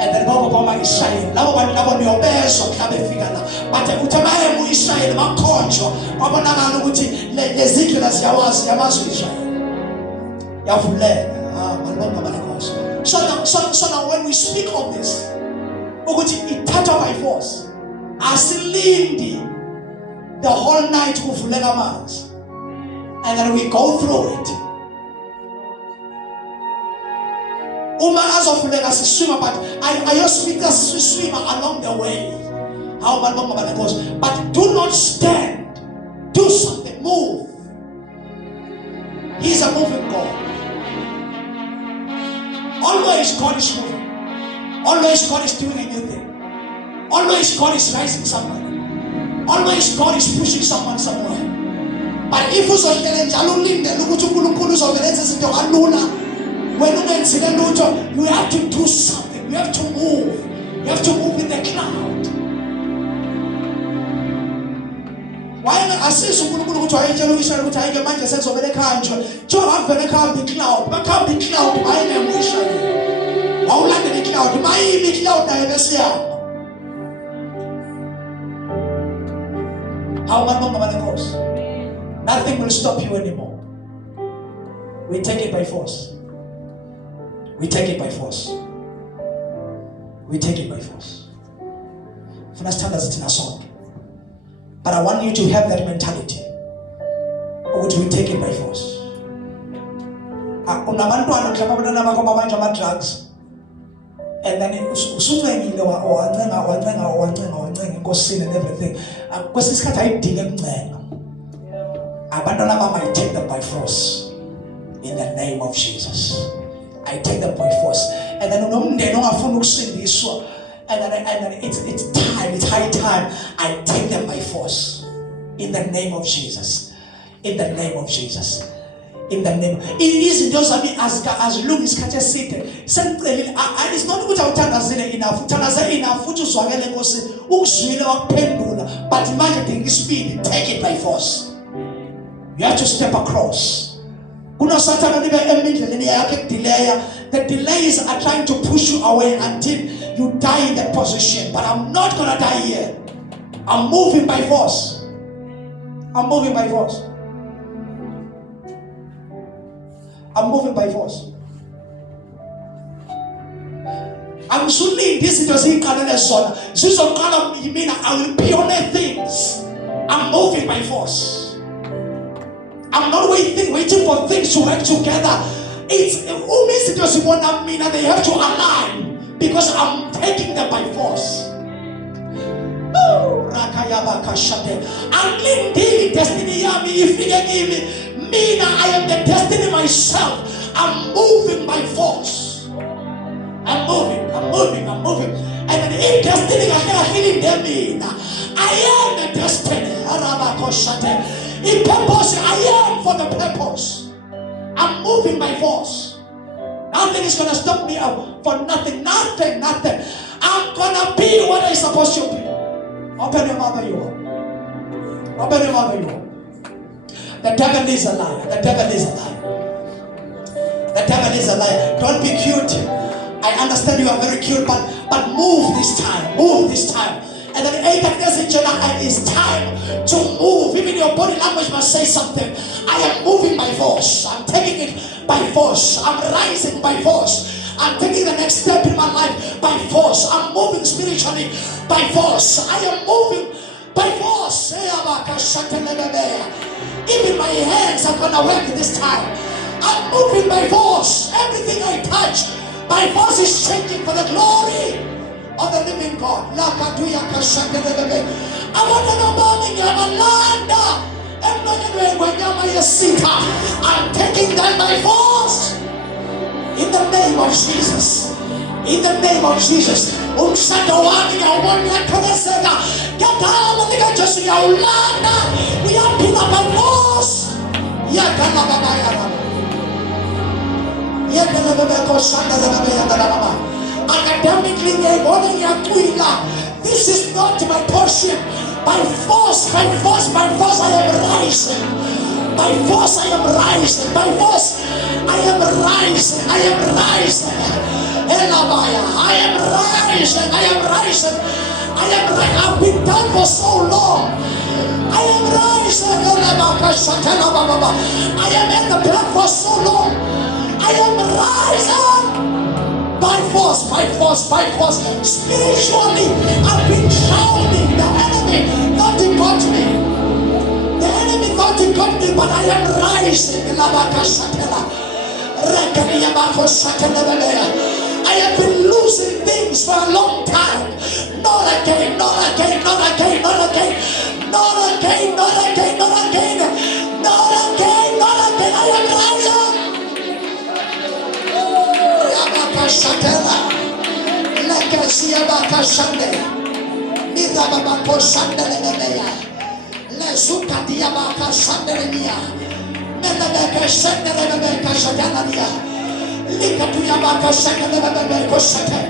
And then baba Israyeli, labo bantu labo niyobezwa mhla befika la. But ukuthi abayemu Israyeli bakhonjwa, kwabonakala ukuthi lezi ndlela yamazi Israyeli yavuleka. Malonga balakosi. So now when we speak of this, ukuthi ithathwa by force, asilindi the whole night kuvuleka amanzi, and then we go through it. Uma azofuleka siswima, but ayosifika siswima along the way. How malonga balakosi. But do not stand. Do something. Move. He's a moving God. Always God is moving. Always God is doing a new thing. Always God is rising somebody. Always God is pushing someone somewhere. But if uzohlele njalo ulindele ukuthi uNkulunkulu uzobenza izinto kalula, wena ungenzile lutho, you have to do something. You have to move. You have to move with the cloud. Why asisi uNkulunkulu ukuthi wayetshela uIsrael ukuthi ayike manje sezobele ekhanjwe. Njengoba vele ekhaya the cloud, bakhamba icloud bayene uIsrael. Wawulandela icloud, mayimi icloud naye besiyama. How much nothing will stop you anymore. We take it by force. We take it by force. We take it by force. But I want you to have that mentality. Which we take it by force. Drugs. And then usungengile wancenga enkosini and everything. Kwesi isikhathi ayidinge kuncenga. Abantwana bami, I take them by force. In the name of Jesus. I take them by force. And then unomndeni ongafuna ukusindiswa. And then it's time, it's high time. I take them by force. In the name of Jesus. In the name of Jesus. In the name. Izinto zami azilungi isikhathi eside. Sengicelile, it's not ukuthi awuthandazile enough. Uthandaze enough futhi uzwakele Nkosi, ukuzwile wakuphendula. But manje dinga isibindi, take it by force. You have to step across. Kunosathana libe emindleleni yakhe kudelaya. The delays are trying to push you away until you die in that position. But I'm not going to die here. I'm moving by force. I'm moving by force. I'm moving by force. I'm soon this it was in Canada zone. I will pioneer things. I'm moving by force. I'm not waiting for things to work together. It's almost it was what I mean, and they have to align because I'm taking them by force. I'm leading destiny. I am the destiny myself. I'm moving by force. I'm moving. And then in destiny, I am the destiny. In purpose, I am for the purpose. I'm moving by force. Nothing is going to stop me for nothing. Nothing. I'm going to be what I'm supposed to be. Open your mouth and you are. Open your mouth and you are. The devil is a liar. The devil is a liar. The devil is a liar. Don't be cute. I understand you are very cute, but move this time. Move this time. And then 8 years in July, it's time to move. Even your body language must say something. I am moving by force. I'm taking it by force. I'm rising by force. I'm taking the next step in my life by force. I'm moving spiritually by force. I am moving by force. Even my hands are gonna work this time. I'm moving by force. Everything I touch by force is changing for the glory of the living God. I want to know morning I'm taking them by force. In the name of Jesus. In the name of Jesus. We are people by force. Academically, this is not my portion. By force, I am rising. By force, I am rising. By force, I am rising. I am rising. I am rising. I am rising. I am rising. I've been down for so long. I am rising. I am in the blood for so long. I am rising. By force, by force, by force. Spiritually, I've been drowning. The enemy thought he got me. The enemy thought he got me, but I am rising. I have been losing things for a long time. Not again, not again, not again, not again. Not again, not again, not again. Not again, not again. I am rising. Shatela, Legacia Bacashande, Mirababa Shandelea, Lezuka Diabaka Shandelia, Melabeka Shandelebeka Shatania, Likatuyabaka Shandelebeka Shate.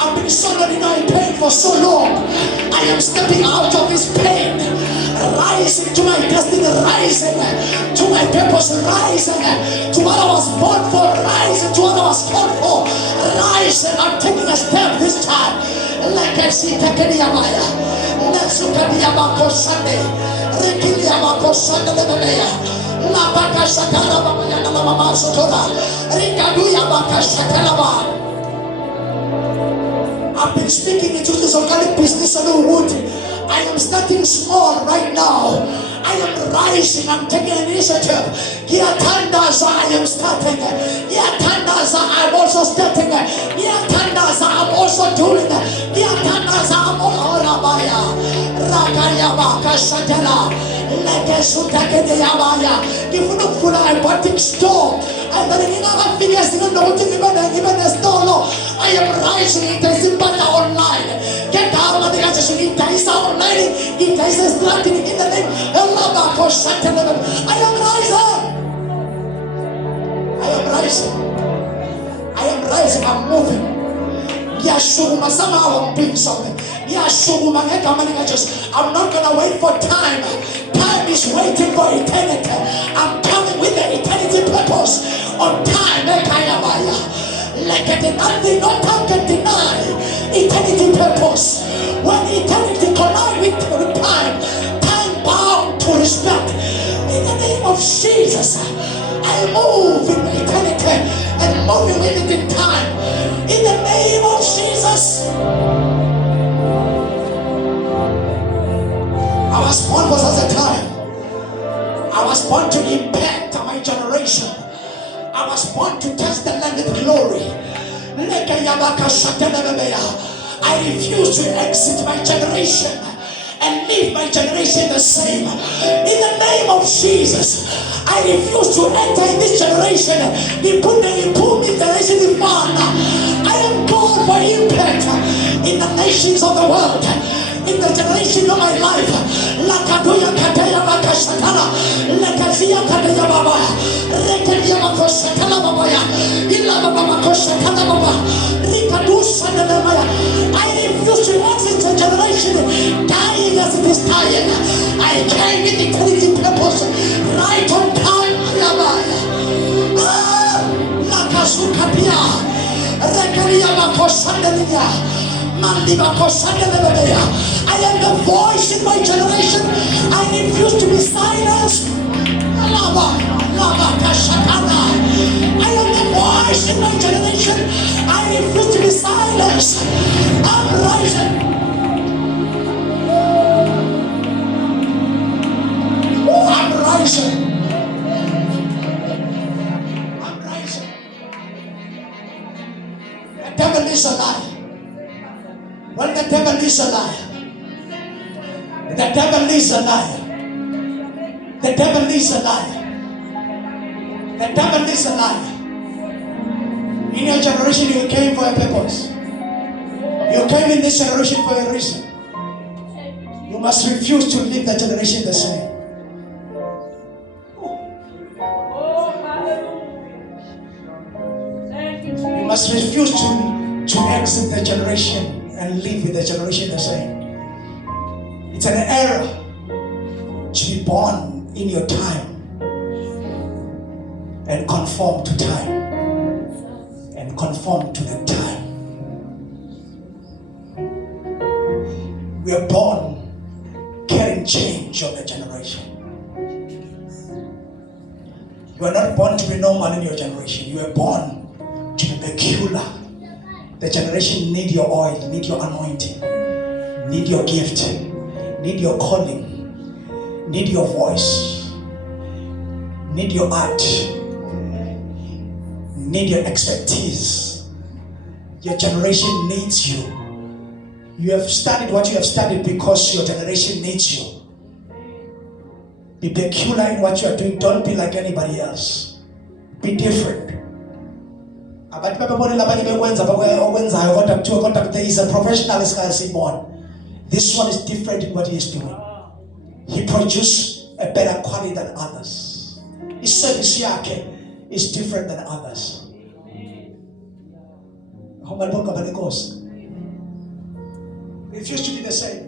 I've been suffering in pain for so long. I am stepping out of this pain, rising to my destiny, rising to my purpose, rising to what I was born for, rising to what I was called for, rising. I'm taking a step this time. Like I see Takediamaya, Nesukadiamako Sunday, Rekiliamako Sunday, Labaka Shakara Mama Sotora, Rikaduyabaka Shakalaba. I've been speaking into this organic business of the wood. I am starting small right now. I am rising. I'm taking an initiative. Here Tandaza, I am starting. Here Tandaza, I'm also starting. Here Tandaza, I'm also doing. Here Tandaza, I'm all Rabaya. Rakayabaka Shatela. Lekesutakedeyabaya. If you look for a boutique store, and then you never figures you know what even a store. I am rising. It is online. Get out of the organization. It is online. It is starting in the name of I am rising. I am rising. I am rising. I'm moving. Yashuma, somehow I'm doing something. Yashuma, I'm not gonna wait for time. Time is waiting for eternity. I'm coming with the eternity purpose on time. Like nothing, no time can deny eternity purpose. When eternity collides with time, time bound to respect. In the name of Jesus, I move in eternity and moving with it in time. In the name of Jesus. I was born for such a time. I was born to impact my generation. I was born to touch the land with glory. I refuse to exit my generation and leave my generation the same. In the name of Jesus, I refuse to enter in this generation. I am called for impact in the nations of the world, in the generation of my life. Lakaduya Kateya Bakashatala, Lakazia Kateya Baba, Rekadia Bakoshatala Babaya, Ilababa Bakoshatala Baba, Rikadus and Lemaya. I refuse to exit the generation dying is dying. I came with eternity purpose. Right on time. Lakasukapia. Rekalia Makosandelia. Mandiba Kosandelia. I am the voice in my generation. I refuse to be silenced. Lava Kashakana. I am the voice in my generation. I refuse to be silenced. I'm rising. I'm rising. I'm rising. The devil is a liar. Well, the devil is a liar. The devil is a liar. The devil is a liar. The devil is a liar. In your generation, you came for a purpose. You came in this generation for a reason. You must refuse to leave the generation the same. You must refuse to exit the generation and live with the generation the same. It's an error to be born in your time and conform to time and conform to the time. We are born carrying change of the generation. You are not born to be normal in your generation. You are born to be peculiar. The generation need your oil, need your anointing, need your gift, need your calling, need your voice, need your art, need your expertise. Your generation needs you. You have studied what you have studied because your generation needs you. Be peculiar in what you are doing. Don't be like anybody else. Be different. There is a professional born. This one is different in what he is doing. He produces a better quality than others. His service is different than others. Refuse to be the same.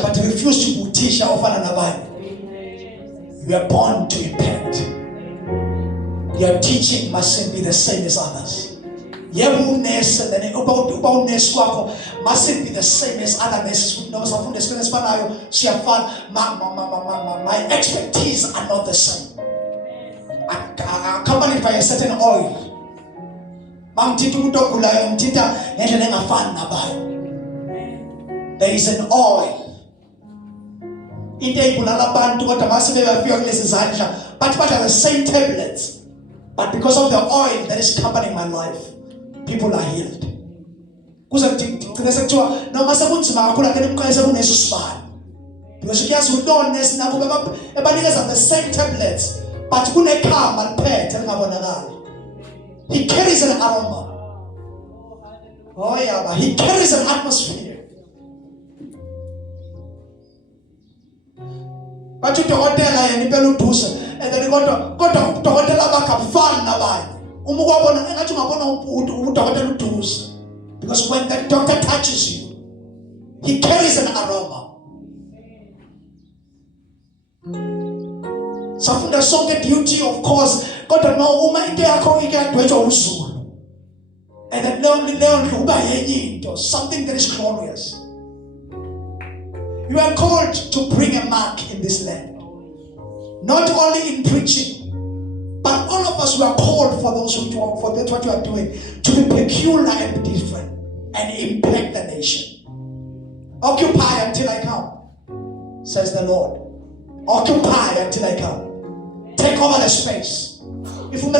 But refuse to be teacher of another. You are born to impact. Your teaching mustn't be the same as others. Mustn't be the same as other nurses. My expertise are not the same. Accompanied by a certain oil. There is an oil. But are the same tablets. But because of the oil that is accompanying my life, people are healed. Because you guys who don't are the same tablets, but he carries an aroma. Oh yeah, but he carries an atmosphere. But you don't tell and you don't do so. And then you go to hotel about fun. Because when the doctor touches you, he carries an aroma. So from the song the duty, of course, got to know and then something that is glorious. You are called to bring a mark in this land. Not only in preaching, but all of us were called for those who talk, for that what you are doing, to be peculiar and different and impact the nation. Occupy until I come, says the Lord. Occupy until I come. Take over the space. If you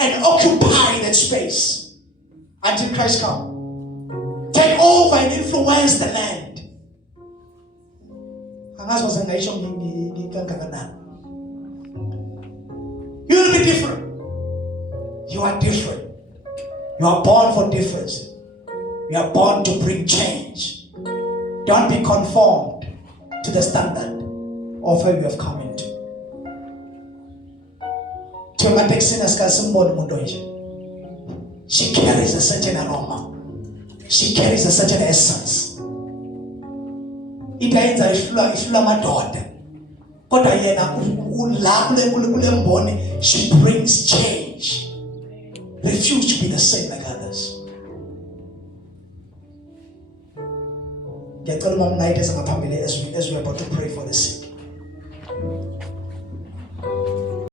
and occupy that space until Christ comes. Take over and influence the land. You will be different. You are different. You are born for difference. You are born to bring change. Don't be conformed to the standard of where you have come into. She carries a certain aroma. She carries a certain essence. Itayenza ihlula madoda. Kodwa yena kule mboni, she brings change. Refuse to be the same like others. Ngiyacela uMama Night as we are about to pray for the sick.